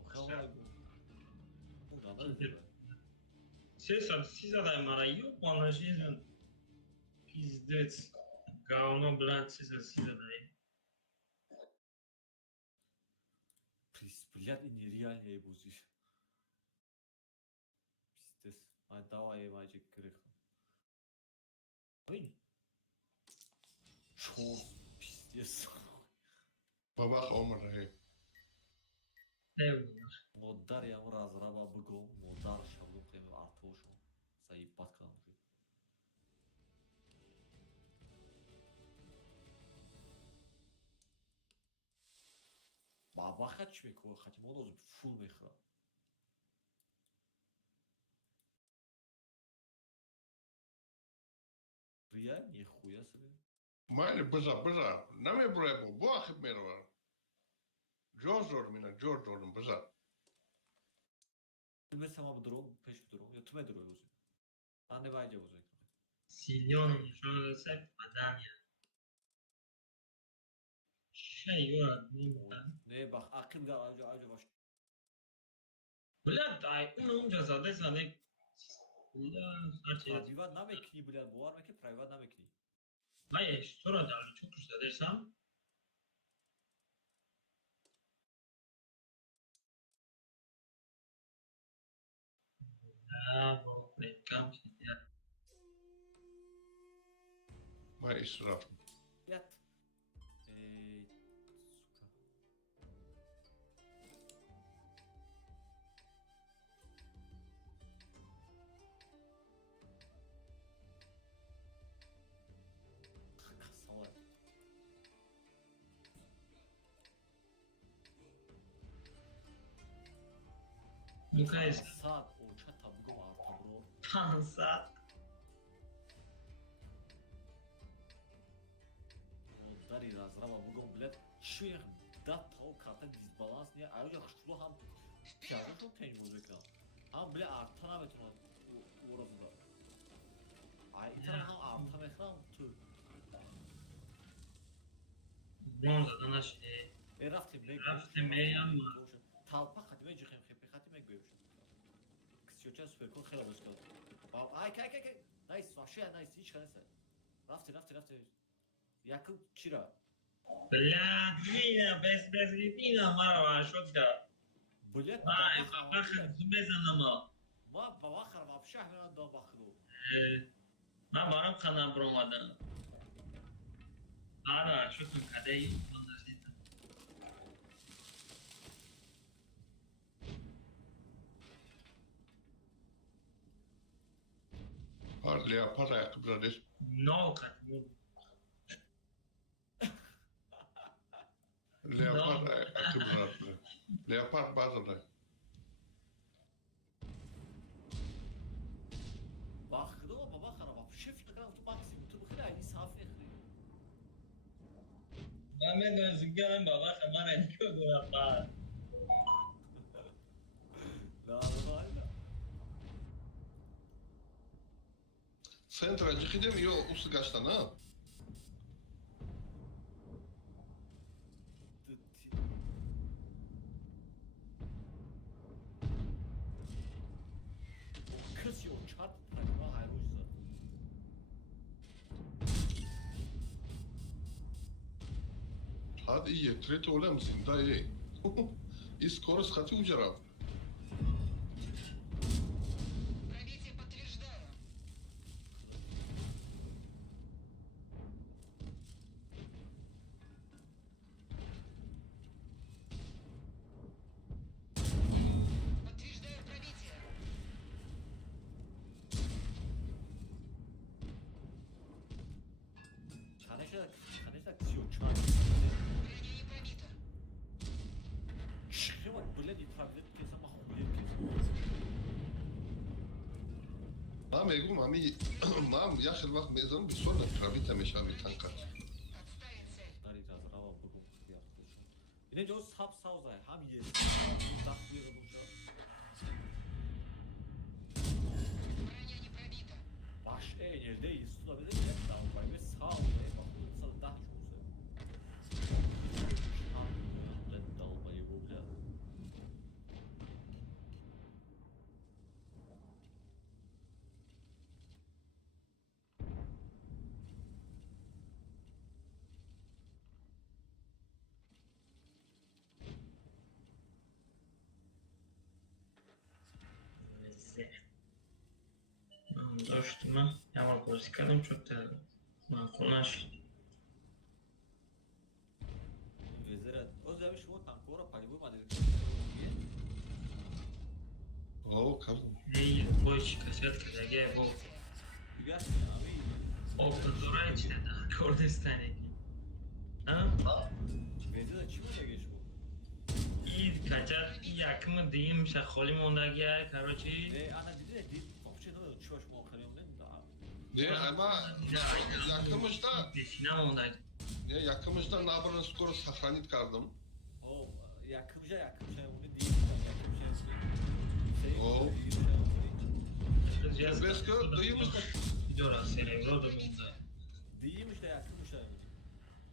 O kadar bu. Buradan da öyle. Siz adayım ara yok mu anlaşıyorsun? Pizdet. Gavno blat siz adayım. Блядь, и нереальные будешь. Пиздец. Ай, давай, мальчик, крых. Ой. Чё? Пиздец. Babak olmadı hey. Eyvallah. Моддар я ему разраба быгом, моддар шаблон кем артошо. Заебать канал. Баба хач мекро, хотим он фул мехра. Реально нихуя себе. Mayli bıza. Ne mi buraya bu? Bu akıp meri var. George oldum bıza. Ben sama bu durum, peş bir durum. Ya tüme duruyor uzun. Anne bayca olacak. Silyonum şu anda hep adam ya. Şey var. Ne bak akım da acı baş. Blat ay unum cazade zade. Blat saçı. Privat namekni bile bu var mı ki privat namekni? Hayır sonra da çok güzel dersem. Bu reklam ya. May israf. Yat. Suka. Salak. Mukayes. Saat o çata bu arta bro. Pansa. Дари разрава бугом, блядь, чих да то карта дисбаланс не, а я хочу хам пиара то тень музыка. Ам бля артана метро уровня. Ай итра хам арта мехрам ту. Bronza danaşı. Raftim ey ama. Talpa xatime jixem xepi xatime gövüş. Kısyoça süper kod xela başka. Ay kay. Nice, вообще nice, hiç kanese. Rafti. Yakın kira. Blat vina bez vina mara şotka. Блядь, Ay bakın zumezan ama. ما بواخر ما بشح من هذا باخذه. Ben barım kana bromadan. Ara şotka kadeyi. Hardly yapar ayakkabılar des. No katmur. Leopard ayakkabılar. Leopard bazıları. باخذه ما بخر ما شفت كلام تو باكسي تو بخير يسافر اخري. Ben de zıggarım baba kamera ediyordu yapar. لا لا. Centra çıkıdım yo usu kaçtan ha. Kız yok çat takma hayrıysa. Hadi iyi. Tret ola mısın? Da iyi. İskoro sıkatı ucara. Пробитие подтверждаю. Подтверждаю пробитие. Kanışa kız yok çat. Броня не пробита. Çıkıyor böyle bir tablet kesem mahvoluyum kesem. Mam ego mami. Mam yaşıl bak mezun bir sonra trabita meşabi tanka. Отставить цель. Ne diyor? Sap savzay. Ham yedi. Daklıyorum şu. Броня не пробита. Baş eğilde tutabilir mi? Dalgay ve sağ olaya bakıyor. Sana daha çok seviyor. Dalgayı bu bile. Doshtima, yamar bozdik kardam çok da ma'qullash. Vezir o'zlari shu tankora полевой модель. Oo kardeşim. Ey boş kasetkadagi bu Yugasın abi. Optadura içinde daha Kurdistan ekan. Ha? Vezir kim o'za geç bu? İyi kaçar yakımı diyeyim şaholi mondagi karochi. Ana dedi de topçu ne çuvaş mu okuyayım dedim de abi. Ne ama yakınmışta, Dişine mondagi. ne yakınmışta nabırını skoru sahranit kardım. O yakımca onu değil. Oo. Kızcağız Vesko duyuyormuş da. Gidiyorlar cerebro da bunda. Diyeyim işte yakımmış da.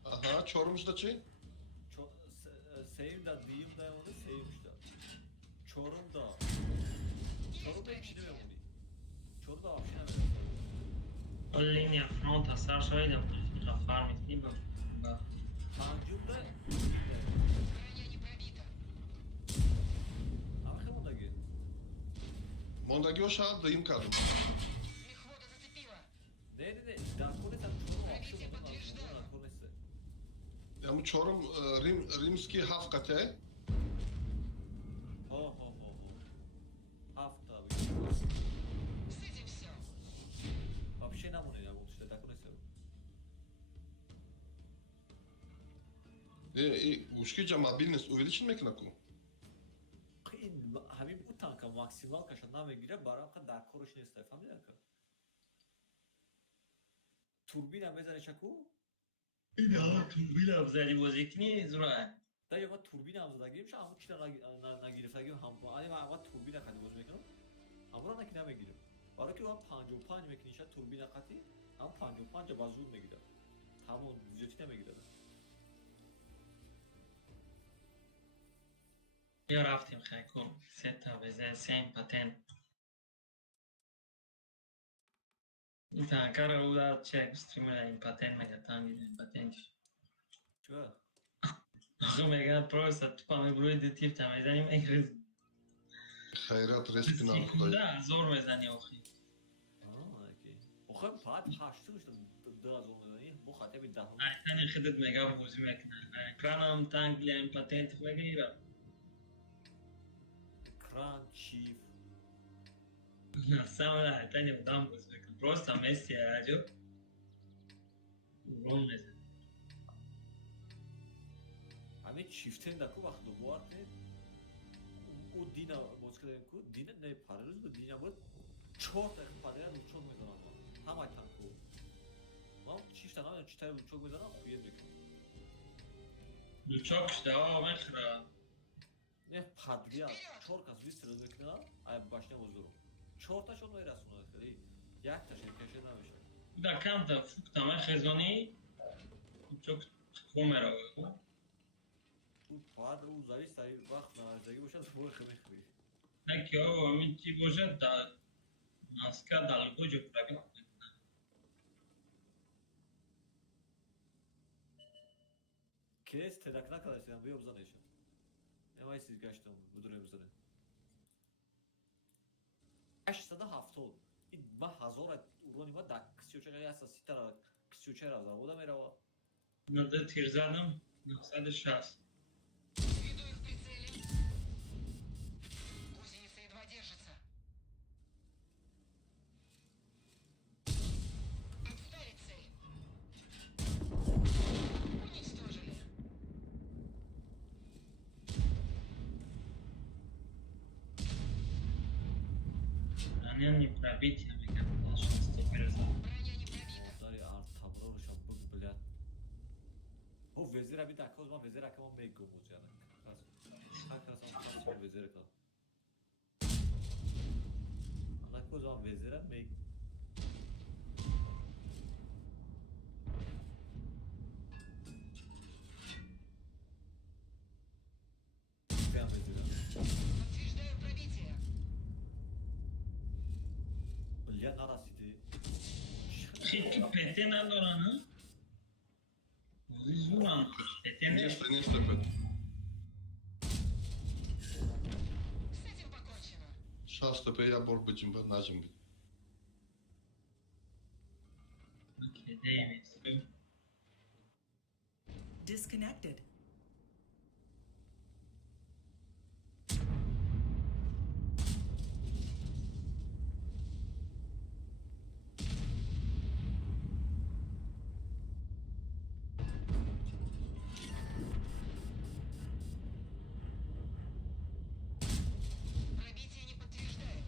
Aha çorumuşta şey. Sevim de diyeyim de onu sevmiş de. Çorum da. Çorum da ikisi de onu. Çorum da afşina O linea front hasar şöyle farm ettiğim bak. Tancım da Броня не пробита. arkamda gel. Mondagioşa dayım kardım. Мехвода зацепила. Ne dedi? Dakone sen çorum afşina bundan Dakonesi. Yani Çorum Rimski Hafkate. Ho. Hafta abi. С этим все. Вообще нам он ya bu işte Dakonesi. Ушки мобильность увеличен мекнаку. Hamim bu tanka maksimal kaşandan ve gire baramka Dakoruş ne ister familya ka. Turbina bezare çaku. İna turbina abzali bozikni zura. Da ya turbina avzada girmiş ama kişiler na girifta gibi hampa. Ali ama turbina kadi boz mekanım. Ama na kina megirim. Bara ki o 55 mekinişa turbina kati ama 55 bazur megider. Tamam düzetine megider. Ya raftim khaykum seta bezen sen patent. İnta kara uda check streamer in patent mega tangi patent. Çuva. Ağım mega prosa tupame bluy de tip tamazanim ekriz. Hayrat respina koy. Sekunda zor mezani oxi. Aa, okey. Oxum pat haştı işte biraz olmadan iyi. Bu xatı bir daha. Aytani khidet mega bozi mekna. Ekranam tangi in patent mega ira. Kran, çift. На самом деле, это не удам просто вместе радио. Ровно. Hamid çiftin de ku vakti bu arada. O dina bozkırın ku dina ne paralız bu dina bu çok da paralel bu çok mezan ama. Tam ay tam ku. Ama çiftten ama çiftler bu çok mezan ama kuyu dök. Çok işte o mekra. Ne padriya çorkas bir sıra döküne ay başına bozurum. Çortaş onu erasın o kadar. Yak taşın köşeden bir şey. Da kanta fukta me khezoni. Çok komera. Bu pad o zavi sayı vakt narazagi boşad bu khmi khmi. Ne ki o mi ki boja da naska dalgo jo prabi. Kes tedakna kadar sen bu yobzan eşin. Ne var siz kaçtım bu durumumuzda. 870 ба 1000 урони ма да ксиочаga яса ситара ксиочара завода мерава. Надо тирзаном 960. Виду их в прицеле. Гусеница едва держится. Отставить цель. Уничтожили. Ранен не пробить, а мне кажется, что перезал. Броня не пробита. Dari art tabro şabuk bilat. O vezira bir dakika o zaman vezira kamon make olmuş yani. Hakikaten sonra vezira kal. Anlak o zaman vezira make. Прям vezira. Подтверждаю пробитие. Ya narasıydı? Çünkü pete nadoranı. Zuran. Pete ne? Не стопит. С этим покончено. Сейчас стопе я борбачım ben nacım bir. Kedeymiş. Disconnected. Пробитие не подтверждаю.